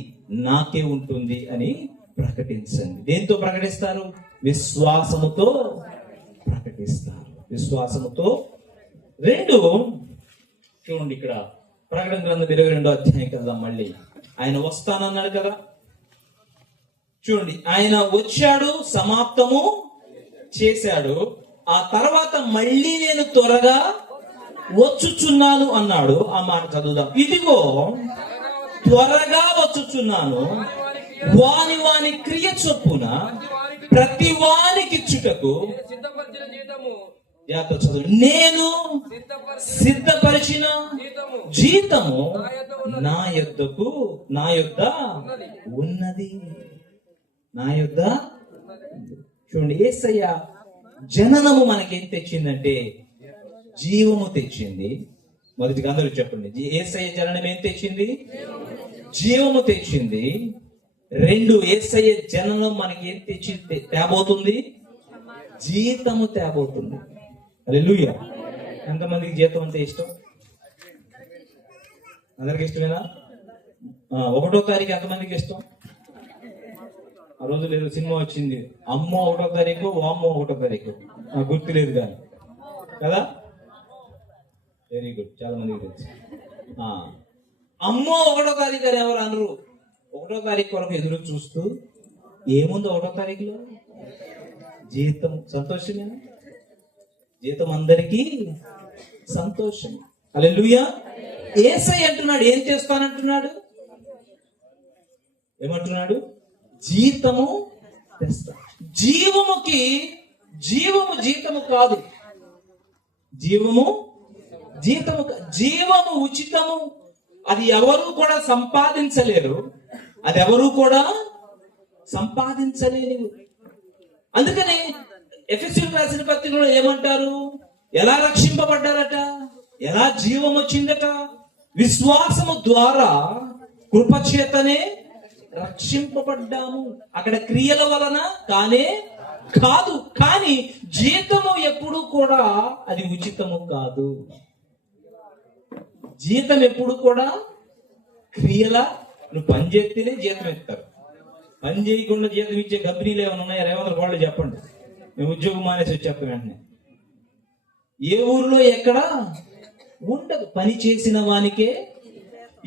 నాకే ఉంటుంది అని ప్రకటించండి. దేంతో ప్రకటిస్తారు? విశ్వాసముతో ప్రకటిస్తారు. విశ్వాసముతో. 2 చూడండి, ఇక్కడ ప్రకటన గ్రంథం 22వ అధ్యాయం కదా. మళ్ళీ ఆయన వస్తానన్నాడు కదా. చూడండి, ఆయన వచ్చాడు, సమాప్తము చేశాడు. ఆ తర్వాత మళ్ళీ నేను త్వరగా వచ్చుచున్నాను అన్నాడు. ఆ మాట చదువుదాం. ఇదిగో త్వరగా వచ్చుచున్నాను, వాని వాని క్రియ చొప్పున ప్రతి వానికిచ్చుటకు. నేను సిద్ధపరిచిన జీతము నా యొద్దకు, నా యొద్ద ఉన్నది, నా యొద్ద. చూడండి, యేసయ్య జననము మనకేం తెచ్చిందంటే జీవము తెచ్చింది. మొదటిగా అందరూ చెప్పండి, యేసయ్య జననం ఏం తెచ్చింది? జీవము తెచ్చింది. 2, యేసయ్య జననం మనకి ఏం తెచ్చింది? తేబోతుంది, జీతము తేబోతుంది. హల్లెలూయా. ఎంతమందికి జీతం అంటే ఇష్టం? అందరికి ఇష్టమేనా? 1వ తారీఖు ఎంతమందికి ఇష్టం? ఆ రోజు లేదు, సినిమా వచ్చింది, అమ్మో 1వ తారీఖు, వామ్మో 1వ తారీఖు, నాకు గుర్తు లేదు కానీ కదా. వెరీ గుడ్, చాలా మందికి తెలుసు. అమ్మో 1వ తారీఖు అని ఎవరు అనరు. 1వ తారీఖు కొరకు ఎదురు చూస్తూ, ఏముంది 1వ తారీఖులో? జీతం. సంతోషమేనా? జీతం అందరికీ సంతోషం. హల్లెలూయా. యేసయ్య అంటున్నాడు, ఏం చేస్తానంటున్నాడు? ఏమంటున్నాడు? జీతము తెస్తా. జీవముకి జీవము జీతము కాదు. జీవము జీతము, జీవము ఉచితము. అది ఎవరు కూడా సంపాదించలేరు, అది ఎవరు కూడా సంపాదించలేరు. అందుకని ఎఫెసీయులకు రాసిన పత్రికలో ఏమంటారు? ఎలా రక్షింపబడ్డారట? ఎలా జీవం వచ్చిందట? విశ్వాసము ద్వారా కృపచేతనే రక్షింపబడ్డాము. అక్కడ క్రియల వలన కానే కాదు. కానీ జీతము ఎప్పుడు కూడా అది ఉచితము కాదు. జీతం ఎప్పుడు కూడా క్రియల, నువ్వు పని చేస్తేనే జీతం ఇస్తారు. పని చేయకుండా జీతం ఇచ్చే కంపెనీలు ఏమైనా ఉన్నాయా? రేవంత్ వాళ్ళు చెప్పండి, మేము ఉద్యోగం మానేసి వచ్చేస్తాం వెంటనే. ఏ ఊర్లో ఎక్కడ ఉండదు, పని చేసిన వానికే.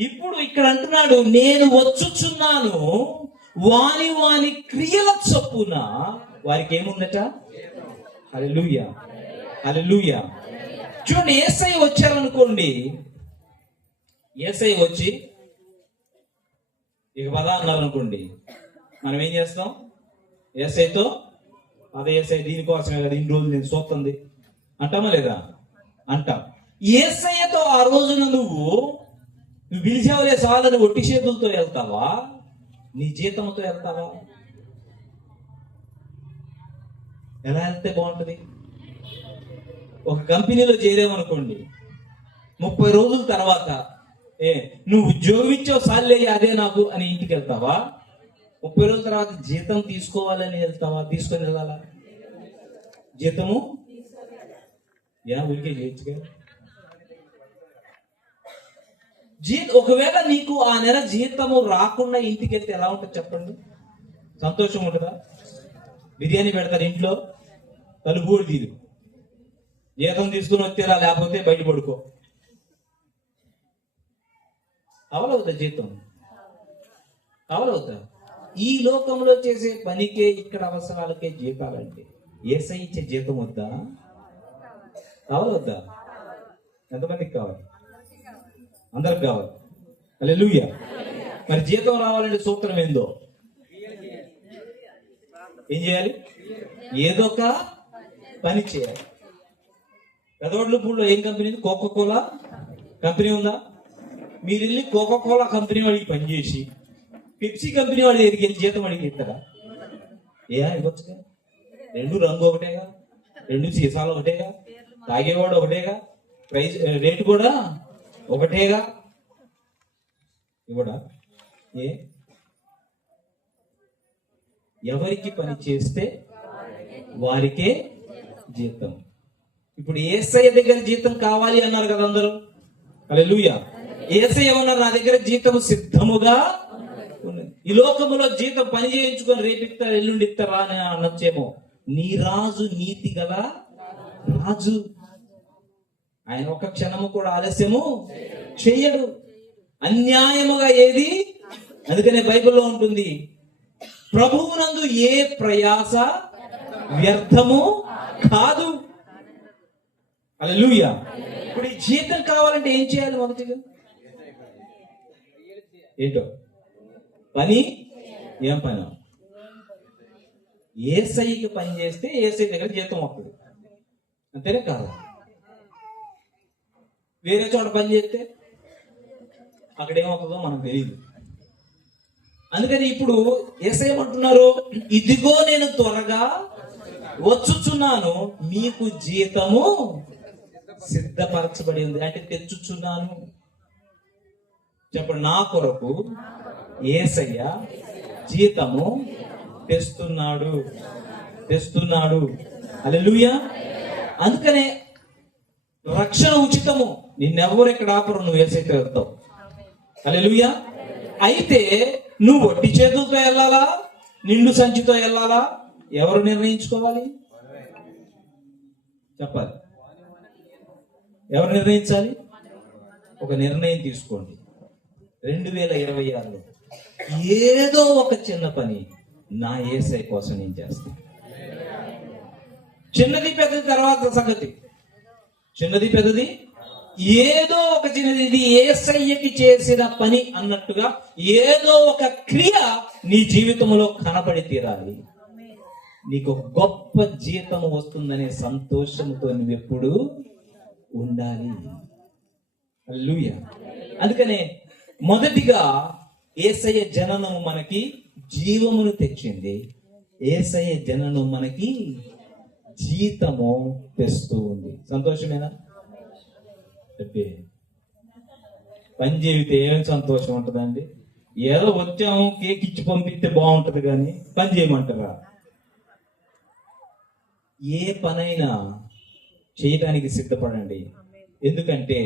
ఇప్పుడు ఇక్కడ అంటున్నాడు, నేను వచ్చుచున్నాను, వాని వాని క్రియల చొప్పున వారికి ఏముందట? హల్లెలూయా, హల్లెలూయా. చూడండి, యేసయ్య వచ్చారనుకోండి, యేసయ్య వచ్చి ఇక పద అన్నారనుకోండి, మనం ఏం చేస్తాం? యేసయ్యతో అదే యేసయ్య దీనికోసమే కదా ఇన్ని రోజులు నేను చూస్తుంది అంటామా లేదా? అంటాం. యేసయ్యతో ఆ రోజున నువ్వు పిలిచావులే సాలని ఒట్టి చేతులతో వెళ్తావా? నీ జీతంతో వెళ్తావా? ఎలా వెళ్తే బాగుంటుంది? ఒక కంపెనీలో చేరామనుకోండి, 30 రోజుల తర్వాత నువ్వు ఉద్యోగం ఇచ్చావు సార్లే అదే నాకు అని ఇంటికి వెళ్తావా? 30 రోజుల తర్వాత జీతం తీసుకోవాలని వెళ్తావా? తీసుకొని వెళ్ళాలా? జీతము ఊరికే చేయొచ్చుగా. ఒకవేళ నీకు ఆ నెల జీతము రాకుండా ఇంటికి వెళ్తే ఎలా ఉంటుంది చెప్పండి? సంతోషం ఉంటుందా? బిర్యానీ పెడతారు ఇంట్లో, తలుపు కూడా తీరు, జీతం తీసుకుని వచ్చేరా, లేకపోతే బయట పడుకో. అవలవుతా జీతం, అవలవుతా. ఈ లోకంలో చేసే పనికే, ఇక్కడ అవసరాలకే జీతాలంటే యేసయ్య ఇచ్చే జీతం వద్దా? అవలవుతా. ఎంతమందికి కావాలి? అందరికి కావాలి. హల్లెలూయా. మరి జీతం రావాలంటే సూత్రం ఏందో? ఏం చేయాలి? ఏదో ఒక పని చేయాలి. పెదవడ్లపూడిలో ఏం కంపెనీ ఉంది? కోకా-కోలా కంపెనీ ఉందా? మీరు వెళ్ళి కోకా-కోలా కంపెనీ వాడికి పనిచేసి పెప్సీ కంపెనీ వాడి దగ్గరికి వెళ్ళి జీతం అడిగి ఇస్తారా? ఇవ్వచ్చుగా. రెండు రంగు ఒకటేగా, రెండు సీసాలు ఒకటేగా, తాగేవాడు ఒకటేగా, ప్రైజ్ రేటు కూడా ఒకటేగా. ఇవ్వడా? ఎవరికి పని చేస్తే వారికే జీతం. ఇప్పుడు యేసయ్య దగ్గర జీతం కావాలి అన్నారు కదా అందరూ. హల్లెలూయా. యేసయ్య ఏమన్నారు? నా దగ్గర జీతం సిద్ధముగా ఉన్నది. ఈ లోకములో జీతం పని చేయించుకొని రేపిస్తారు ఎల్లుండి ఇస్తారా అని అనొచ్చేమో. నీ రాజు నీతి గల రాజు. ఆయన ఒక క్షణము కూడా ఆలస్యము చెయ్యడు. అన్యాయముగా ఏది, అందుకనే బైబిల్లో ఉంటుంది, ప్రభువునందు ఏ ప్రయాస వ్యర్థము కాదు. హల్లెలూయా. ఇప్పుడు ఈ జీతం కావాలంటే ఏం చేయాలి? మొదటిగా ఏంటో పని. ఏం పని? యేసయ్యకి పని చేస్తే యేసయ్య దగ్గర జీతం వస్తుంది, అంతేనే కాదు. వేరే చోట పని చేస్తే అక్కడ ఏమవుతుందో మనకు తెలియదు. అందుకని ఇప్పుడు యేసయ్య ఏమంటున్నారు? ఇదిగో నేను త్వరగా వచ్చుచున్నాను, మీకు జీతము సిద్ధపరచబడి ఉంది. అంటే తెచ్చుచున్నాను. చెప్పండి, నా కొరకు యేసయ్య జీతము తెస్తున్నాడు. హల్లెలూయా. అందుకనే రక్షణ ఉచితము. నిన్నెవరు ఎక్కడ ఆపరు, నువ్వు యేసయ్యతో వెళ్తావు. హల్లెలూయా. అయితే నువ్వు వడ్డీ చేతులతో వెళ్ళాలా, నిండు సంచితో వెళ్ళాలా? ఎవరు నిర్ణయించుకోవాలి? చెప్పాలి. ఎవరు నిర్ణయించాలి? ఒక నిర్ణయం తీసుకోండి. 2026లో ఏదో ఒక చిన్న పని నా యేసయ్య కోసం నేను చేస్తాను. చిన్నది పెద్దది తర్వాత సంగతి. చిన్నది పెద్దది ఏదో ఒక చిన్నది, ఇది యేసయ్యకి చేసిన పని అన్నట్టుగా ఏదో ఒక క్రియ నీ జీవితంలో కనబడి తీరాలి. నీకు గొప్ప జీతం వస్తుందనే సంతోషంతో నువ్వెప్పుడు ఉండాలి. హల్లెలూయా. అందుకనే మొదటిగా యేసయ్య జననం మనకి జీవమును తెచ్చింది. యేసయ్య జననం మనకి జీతము తెస్తూ ఉంది. సంతోషమేనా? పని చేయితే ఏం సంతోషం ఉంటుందండి? ఏదో వచ్చాము కేక్ ఇచ్చి పంపిస్తే బాగుంటది కానీ పని చేయమంటారా? ఏ పనైనా చేయడానికి సిద్ధపడండి. ఎందుకంటే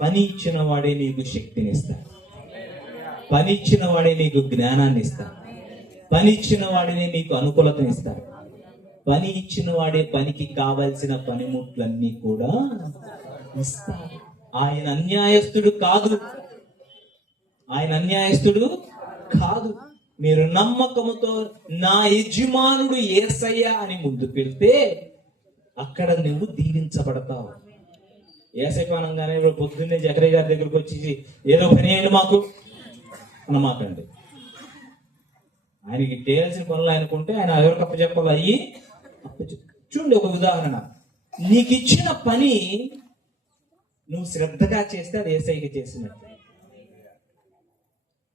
పని ఇచ్చిన వాడే నీకు శక్తిని ఇస్తాడు. పని ఇచ్చిన వాడే నీకు జ్ఞానాన్ని ఇస్తాడు. పని ఇచ్చిన వాడిని నీకు అనుకూలతని ఇస్తాడు. పని ఇచ్చిన వాడే పనికి కావలసిన పనిముట్లన్నీ కూడా ఇస్తాడు. ఆయన అన్యాయస్తుడు కాదు. మీరు నమ్మకముతో నా యజమానుడు యేసయ్య అని ముందుకు వెళ్తే అక్కడ నువ్వు దీవించబడతావు. ఏసైపానంగానే పొద్దున్నే జకరయ్య గారి దగ్గరకు వచ్చి ఏదో పని అయ్యండి మాకు అన్నమాకండి. ఆయనకి చేయాల్సిన పనులు ఆయనకుంటే ఆయన ఎవరికి అప్పచెప్పాలి అయ్యి చూడండి. ఒక ఉదాహరణ, నీకు ఇచ్చిన పని నువ్వు శ్రద్ధగా చేస్తే అది యేసయ్యకి చేసినట్టు.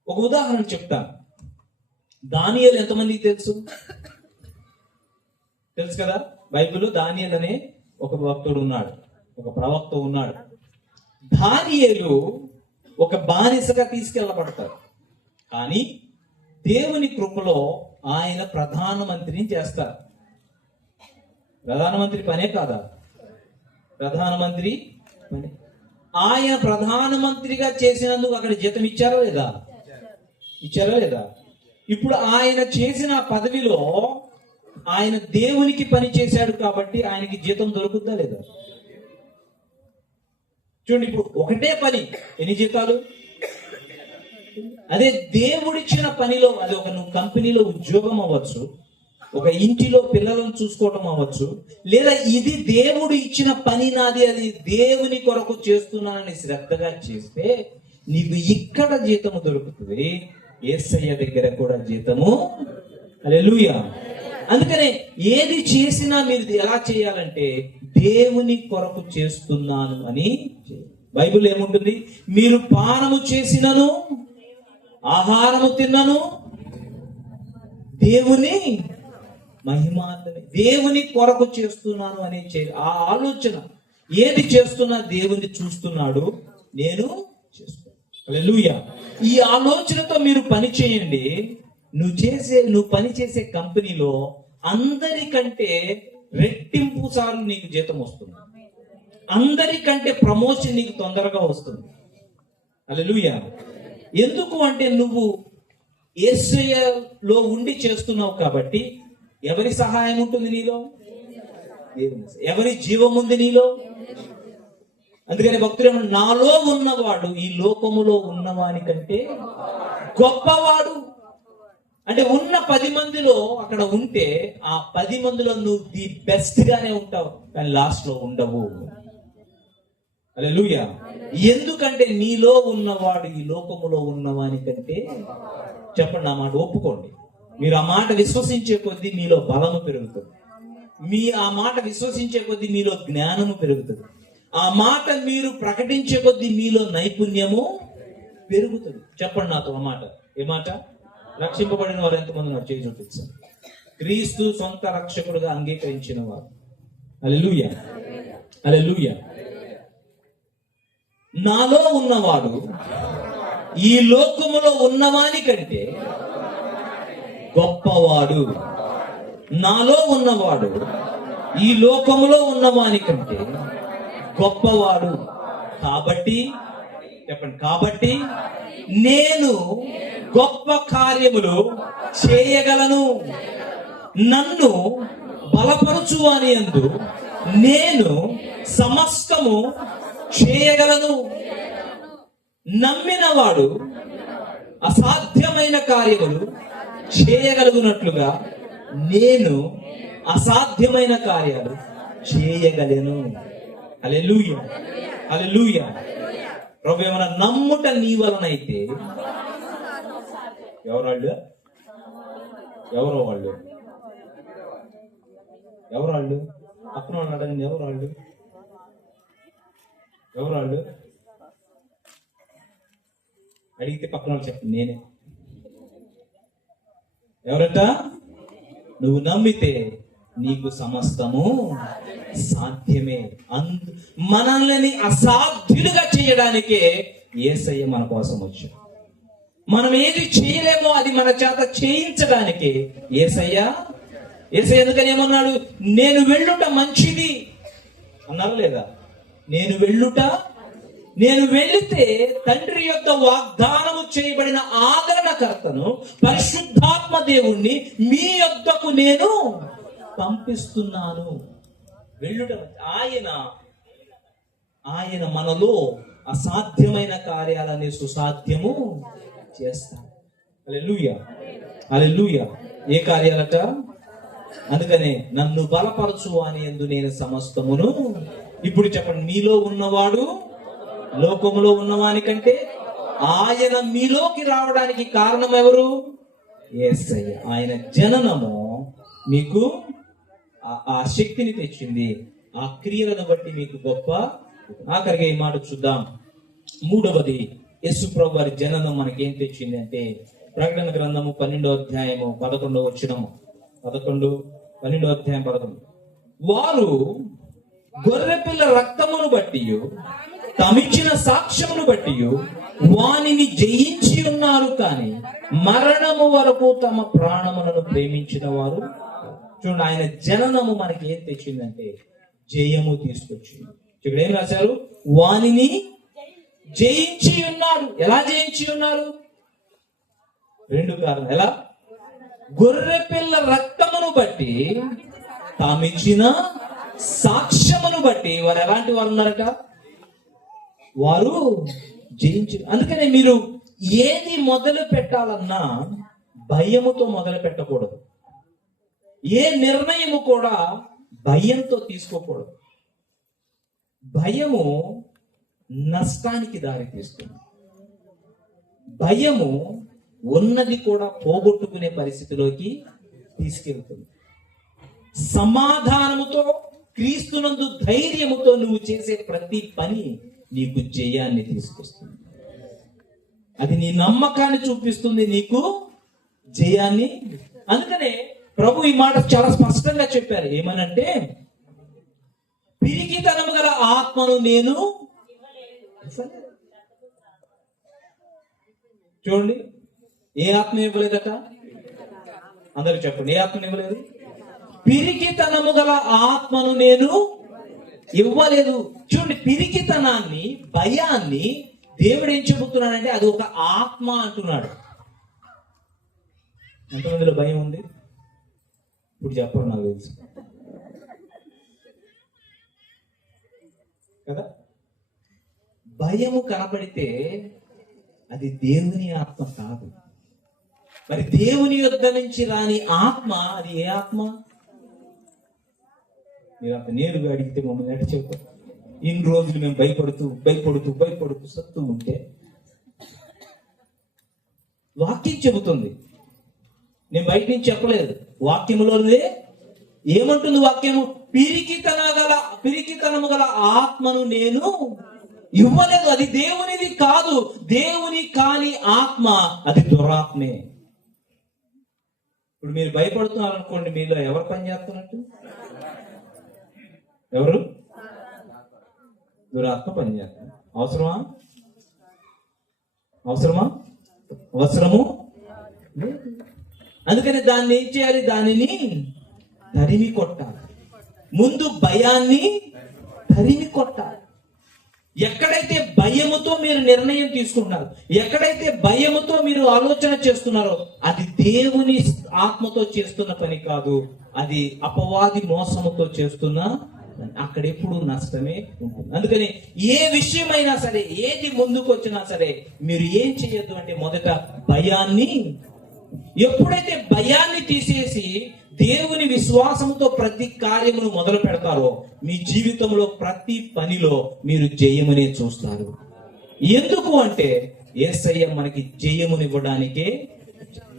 ఒక ఉదాహరణ చెప్తాను. దానియేలు ఎంతమందికి తెలుసు కదా? బైబిల్లో దానియేలు అనే ఒక భక్తుడు ఉన్నాడు, ఒక ప్రవక్త ఉన్నాడు. దానియేలు ఒక బానిసగా తీసుకెళ్ళబడతాడు. కానీ దేవుని కృపలో ఆయన ప్రధానమంత్రిని చేస్తారు. ప్రధానమంత్రి పనే కాదా? ప్రధానమంత్రి పని. ఆయన ప్రధానమంత్రిగా చేసినందుకు అక్కడ జీతం ఇచ్చారా లేదా? ఇప్పుడు ఆయన చేసిన పదవిలో ఆయన దేవునికి పని చేశాడు కాబట్టి ఆయనకి జీతం దొరుకుతుందా లేదా? చూడండి, ఇప్పుడు ఒకటే పని ఎన్ని జీతాలు? అదే దేవుడిచ్చిన పనిలో, అది ఒక నువ్వు కంపెనీలో ఉద్యోగం అవ్వచ్చు, ఒక ఇంటిలో పిల్లలను చూసుకోవటం అవ్వచ్చు, లేదా ఇది దేవుడు ఇచ్చిన పని నాది, అది దేవుని కొరకు చేస్తున్నానని శ్రద్ధగా చేస్తే నీకు ఇక్కడ జీతము దొరుకుతుంది, యేసయ్య దగ్గర కూడా జీతము. హల్లెలూయా. అందుకనే ఏది చేసినా మీరు ఎలా చేయాలంటే దేవుని కొరకు చేస్తున్నాను అని. బైబిల్ ఏముంటుంది? మీరు పానము చేసినను ఆహారము తిన్నను దేవుని మహిమార్థమే, దేవుని కొరకు చేస్తున్నాను అనే ఆ ఆలోచన. ఏది చేస్తున్నా దేవుని చూస్తున్నాడు, నేను చేస్తున్నాను. హల్లెలూయా. ఈ ఆలోచనతో మీరు పని చేయండి. నువ్వు పని చేసే కంపెనీలో అందరికంటే రెట్టింపు సార్లు నీకు జీతం వస్తుంది, అందరికంటే ప్రమోషన్ నీకు తొందరగా వస్తుంది. హల్లెలూయా. ఎందుకు అంటే నువ్వు యేసయ్యలో ఉండి చేస్తున్నావు కాబట్టి. ఎవరి సహాయం ఉంటుంది నీలో? ఎవరి జీవం ఉంది నీలో? అందుకని భక్తుడు నాలో ఉన్నవాడు ఈ లోకములో ఉన్నవాని కంటే గొప్పవాడు. అంటే ఉన్న 10 మందిలో అక్కడ ఉంటే ఆ 10 మందిలో నువ్వు ది బెస్ట్ గానే ఉంటావు, కానీ లాస్ట్ లో ఉండవు. హల్లెలూయా. ఎందుకంటే నీలో ఉన్నవాడు ఈ లోకములో ఉన్నవాని కంటే. చెప్పండి, ఆ మాట ఒప్పుకోండి. మీరు ఆ మాట విశ్వసించే కొద్దీ మీలో బలము పెరుగుతుంది, ఆ మాట విశ్వసించే కొద్దీ మీలో జ్ఞానము పెరుగుతుంది, ఆ మాట మీరు ప్రకటించే కొద్దీ మీలో నైపుణ్యము పెరుగుతుంది. చెప్పండి నాతో ఆ మాట. ఏ మాట? రక్షింపబడిన వారు ఎంతమంది నాకు చేయి చూపించారు? క్రీస్తు సొంత రక్షకుడుగా అంగీకరించిన వారు. హల్లెలూయా. హల్లెలూయా. నాలో ఉన్నవాడు ఈ లోకములో ఉన్నవాని కంటే గొప్పవాడు. నాలో ఉన్నవాడు ఈ లోకములో ఉన్నవాని కంటే గొప్పవాడు. కాబట్టి చెప్పండి, కాబట్టి నేను గొప్ప కార్యములు చేయగలను. నన్ను బలపరచువాని యందు నేను సమస్తము చేయగలను. నమ్మినవాడు అసాధ్యమైన కార్యములు చేయగలుగునట్లుగా నేను అసాధ్యమైన కార్యాలు చేయగలను. హల్లెలూయా. హల్లెలూయా. ప్రభు ఏమన్నా నమ్ముట నీ వలనైతే ఎవరాళ్ళు? ఎవరో వాళ్ళు, ఎవరాళ్ళు? పక్కన వాళ్ళు అడగండి, ఎవరాళ్ళు? ఎవరాళ్ళు అడిగితే పక్కన వాళ్ళు చెప్పండి, నేనే. ఎవరట? నువ్వు నమ్మితే నీకు సమస్తము సాధ్యమే. మనల్ని అసాధ్యులుగా చేయడానికే యేసయ్య మన కోసం వచ్చాడు. మనం ఏది చేయలేమో అది మన చేత చేయించడానికి యేసయ్య. ఎందుకని ఏమన్నాడు? నేను వెళ్ళుట మంచిది అన్నారు లేదా? నేను వెళితే తండ్రి యొక్క వాగ్దానము చేయబడిన ఆదరణకర్తను పరిశుద్ధాత్మ దేవుణ్ణి మీ యొద్దకు నేను పంపిస్తున్నాను. వెళ్ళుట ఆయన మనలో అసాధ్యమైన కార్యాలని సుసాధ్యము చేస్తాడు. హల్లెలూయా. హల్లెలూయా. ఏ కార్యాలట? అందుకనే నన్ను బలపరచు అని యందు నేను సమస్తమును. ఇప్పుడు చెప్పండి, మీలో ఉన్నవాడు లోకములో ఉన్నవాని కంటే. ఆయన మీలోకి రావడానికి కారణం ఎవరు? యేసయ్య. ఆయన జననము మీకు ఆ శక్తిని తెచ్చింది, ఆ క్రియలను బట్టి మీకు గొప్ప. ఆఖరిగా ఈ మాట చూద్దాం. మూడవది, యేసు ప్రభు వారి జననం మనకేం తెచ్చింది అంటే ప్రకటన గ్రంథము 12వ అధ్యాయము 11వ వచనము. 12వ అధ్యాయం 11. వారు గొర్రెపిల్ల రక్తమును బట్టి తమిచ్చిన సాక్ష్యమును బట్టి వానిని జయించి ఉన్నారు, కానీ మరణము వరకు తమ ప్రాణములను ప్రేమించిన వారు. చూడండి, ఆయన జననము మనకి ఏం తెచ్చిందంటే జయము తీసుకొచ్చింది. ఇక్కడ ఏం రాశారు? వానిని జయించి ఉన్నాడు. ఎలా జయించి ఉన్నారు? 2 కారణం. ఎలా? గొర్రెపిల్ల రక్తమును బట్టి తామిచ్చిన సాక్ష్యమును బట్టి వారు ఎలాంటి వారు ఉన్నారట? వారు జయించు. అందుకనే మీరు ఏది మొదలు పెట్టాలన్నా భయముతో మొదలు పెట్టకూడదు. ఏ నిర్ణయము కూడా భయంతో తీసుకోకూడదు. భయము నష్టానికి దారి తీస్తుంది. భయము ఉన్నది కూడా పోగొట్టుకునే పరిస్థితిలోకి తీసుకెళ్తుంది. సమాధానముతో, క్రీస్తునందు ధైర్యముతో నువ్వు చేసే ప్రతి పని నీకు జయాన్ని తీసుకొస్తుంది. అది నీ నమ్మకాన్ని చూపిస్తుంది, నీకు జయాన్ని. అందుకనే ప్రభు ఈ మాట చాలా స్పష్టంగా చెప్పారు. ఏమనంటే, పిరికితనము గల ఆత్మను నేను చూడండి, ఏ ఆత్మ ఇవ్వలేదట? అందరూ చెప్పండి, ఏ ఆత్మను ఇవ్వలేదు? పిరికితనము గల ఆత్మను నేను ఇవ్వలేదు. చూడండి, పిరికితనాన్ని, భయాన్ని దేవుడు ఏం చెబుతున్నాడంటే అది ఒక ఆత్మ అంటున్నాడు. ఎంతమందిలో భయం ఉంది? ఇప్పుడు చెప్పరు, నాకు తెలుసు కదా. భయము కనపడితే అది దేవుని ఆత్మ కాదు. మరి దేవుని యొద్ద నుంచి రాని ఆత్మ అది ఏ ఆత్మ? మీరు అంత నేరుగా అడిగితే మమ్మల్ని ఎట్ట చెప్తారు? ఇన్ని రోజులు మేము భయపడుతూ సత్తు ఉంటే వాక్యం చెబుతుంది. నేను బయట నుంచి చెప్పలేదు, వాక్యములోనే ఏమంటుంది వాక్యము? పిరికితనము గల ఆత్మను నేను ఇవ్వలేదు. అది దేవునిది కాదు. దేవుని కాని ఆత్మ అది దురాత్మే. ఇప్పుడు మీరు భయపడుతున్నారు అనుకోండి, మీలో ఎవరు పని చేస్తున్నట్టు? ఎవరు? దురాత్మ పని చేస్తారు. అవసరమా? అవసరము లేదు. అందుకని దాన్ని ఏం చేయాలి? దానిని తరిమి కొట్టాలి. ముందు భయాన్ని తరిమి కొట్టాలి. ఎక్కడైతే భయముతో మీరు నిర్ణయం తీసుకుంటున్నారు, ఎక్కడైతే భయముతో మీరు ఆలోచన చేస్తున్నారో అది దేవుని ఆత్మతో చేస్తున్న పని కాదు, అది అపవాది మోసముతో చేస్తున్న. అక్కడ ఎప్పుడు నష్టమే ఉంటుంది. అందుకని ఏ విషయమైనా సరే, ఏది ముందుకు వచ్చినా సరే, మీరు ఏం చేయొద్దు అంటే మొదట భయాన్ని, ఎప్పుడైతే భయాన్ని తీసేసి దేవుని విశ్వాసంతో ప్రతి కార్యమును మొదలు పెడతారో మీ జీవితంలో ప్రతి పనిలో మీరు జయమునే చూస్తారు. ఎందుకు అంటే యేసయ్య మనకి జయమునివ్వడానికే,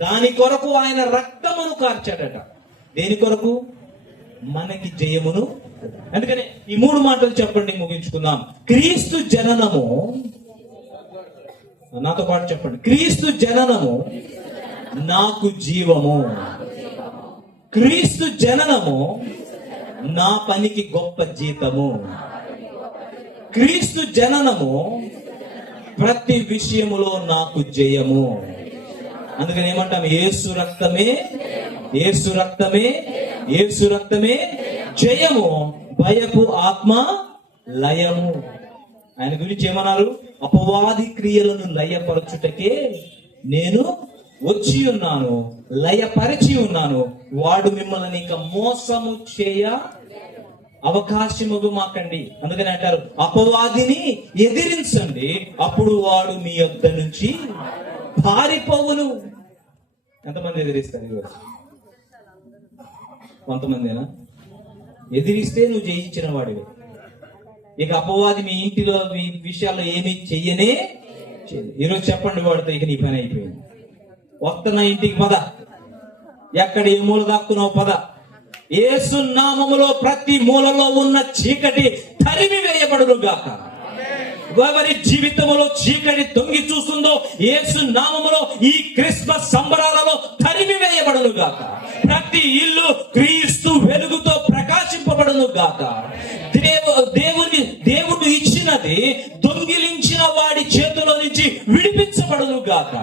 దాని కొరకు ఆయన రక్తమును కార్చాడట. దేని కొరకు? మనకి జయమును. అందుకని ఈ 3 మాటలు చెప్పండి, ముగించుకుందాం. క్రీస్తు జననము, నాతో పాటు చెప్పండి. క్రీస్తు జననము నాకు జీవము. క్రీస్తు జననము నా పనికి గొప్ప జీతము. క్రీస్తు జననము ప్రతి విషయములో నాకు జయము. అందుకని ఏమంటాం? యేసు రక్తమే, యేసు రక్తమే, యేసు రక్తమే జయము, భయపు ఆత్మ లయము. ఆయన గురించి ఏమన్నారు? అపవాది క్రియలను లయపరచుటకే నేను వచ్చి ఉన్నాను, లయపరిచి ఉన్నాను. వాడు మిమ్మల్ని ఇంకా మోసము చేయ అవకాశం ఇవ్వమాకండి. అందుకని అంటారు, అపవాదిని ఎదిరించండి, అప్పుడు వాడు మీ యొద్ద నుంచి పారిపోవును. ఎంతమంది ఎదిరిస్తారు ఈరోజు? కొంతమందేనా? ఎదిరిస్తే నువ్వు జయించిన వాడివి. ఇక అపవాది మీ ఇంటిలో మీ విషయాల్లో ఏమీ చెయ్యనే చేయదు. ఈరోజు చెప్పండి వాడితో, ఇక నీ పని అయిపోయింది. వస్తున్నా ఇంటికి పద, ఎక్కడ ఏ మూల దాక్కున్నావు పద. యేసు నామములో ప్రతి మూలలో ఉన్న చీకటి తరిమి వేయబడును గాక. ఎవరి జీవితంలో చీకటి తొంగి చూస్తుందో యేసు నామములో ఈ క్రిస్మస్ సంబరాలలో తరిమి వేయబడును గాక. ప్రతి ఇల్లు క్రీస్తు వెలుగుతో ప్రకాశింపబడును గాక. దేవుడు ఇచ్చినది దొంగిలించిన వాడి చేతిలో నుంచి విడిపించబడును గాక.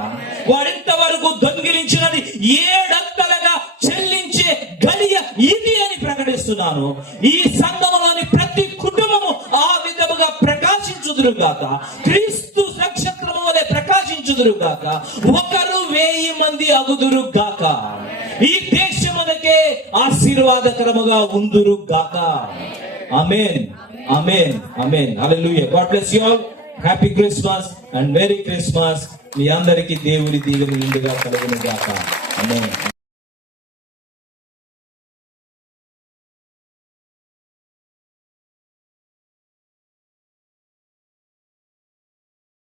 వాడింతవరకు దొంగిలించినది 7 అంతలుగా చెల్లించే గలియ ఇది అని ప్రకటిస్తున్నాను. ఈ సంఘములోని ప్రతి కుటుంబము ఆ విధముగా ప్రకాశించుదురుగాక. క్రీస్తు నక్షత్రము వలె ప్రకాశించుదురుగాక. 1,000 మంది అగుదురుగాక. ఈ దేశమునకే ఆశీర్వాదకరముగా ఉందురుగాక. Amen, amen, amen. Hallelujah. God bless you all. Happy Christmas and merry Christmas. మీ అందరికీ దేవుని దీవెన నిండుగా కలుగును గాక. ఆమేన్.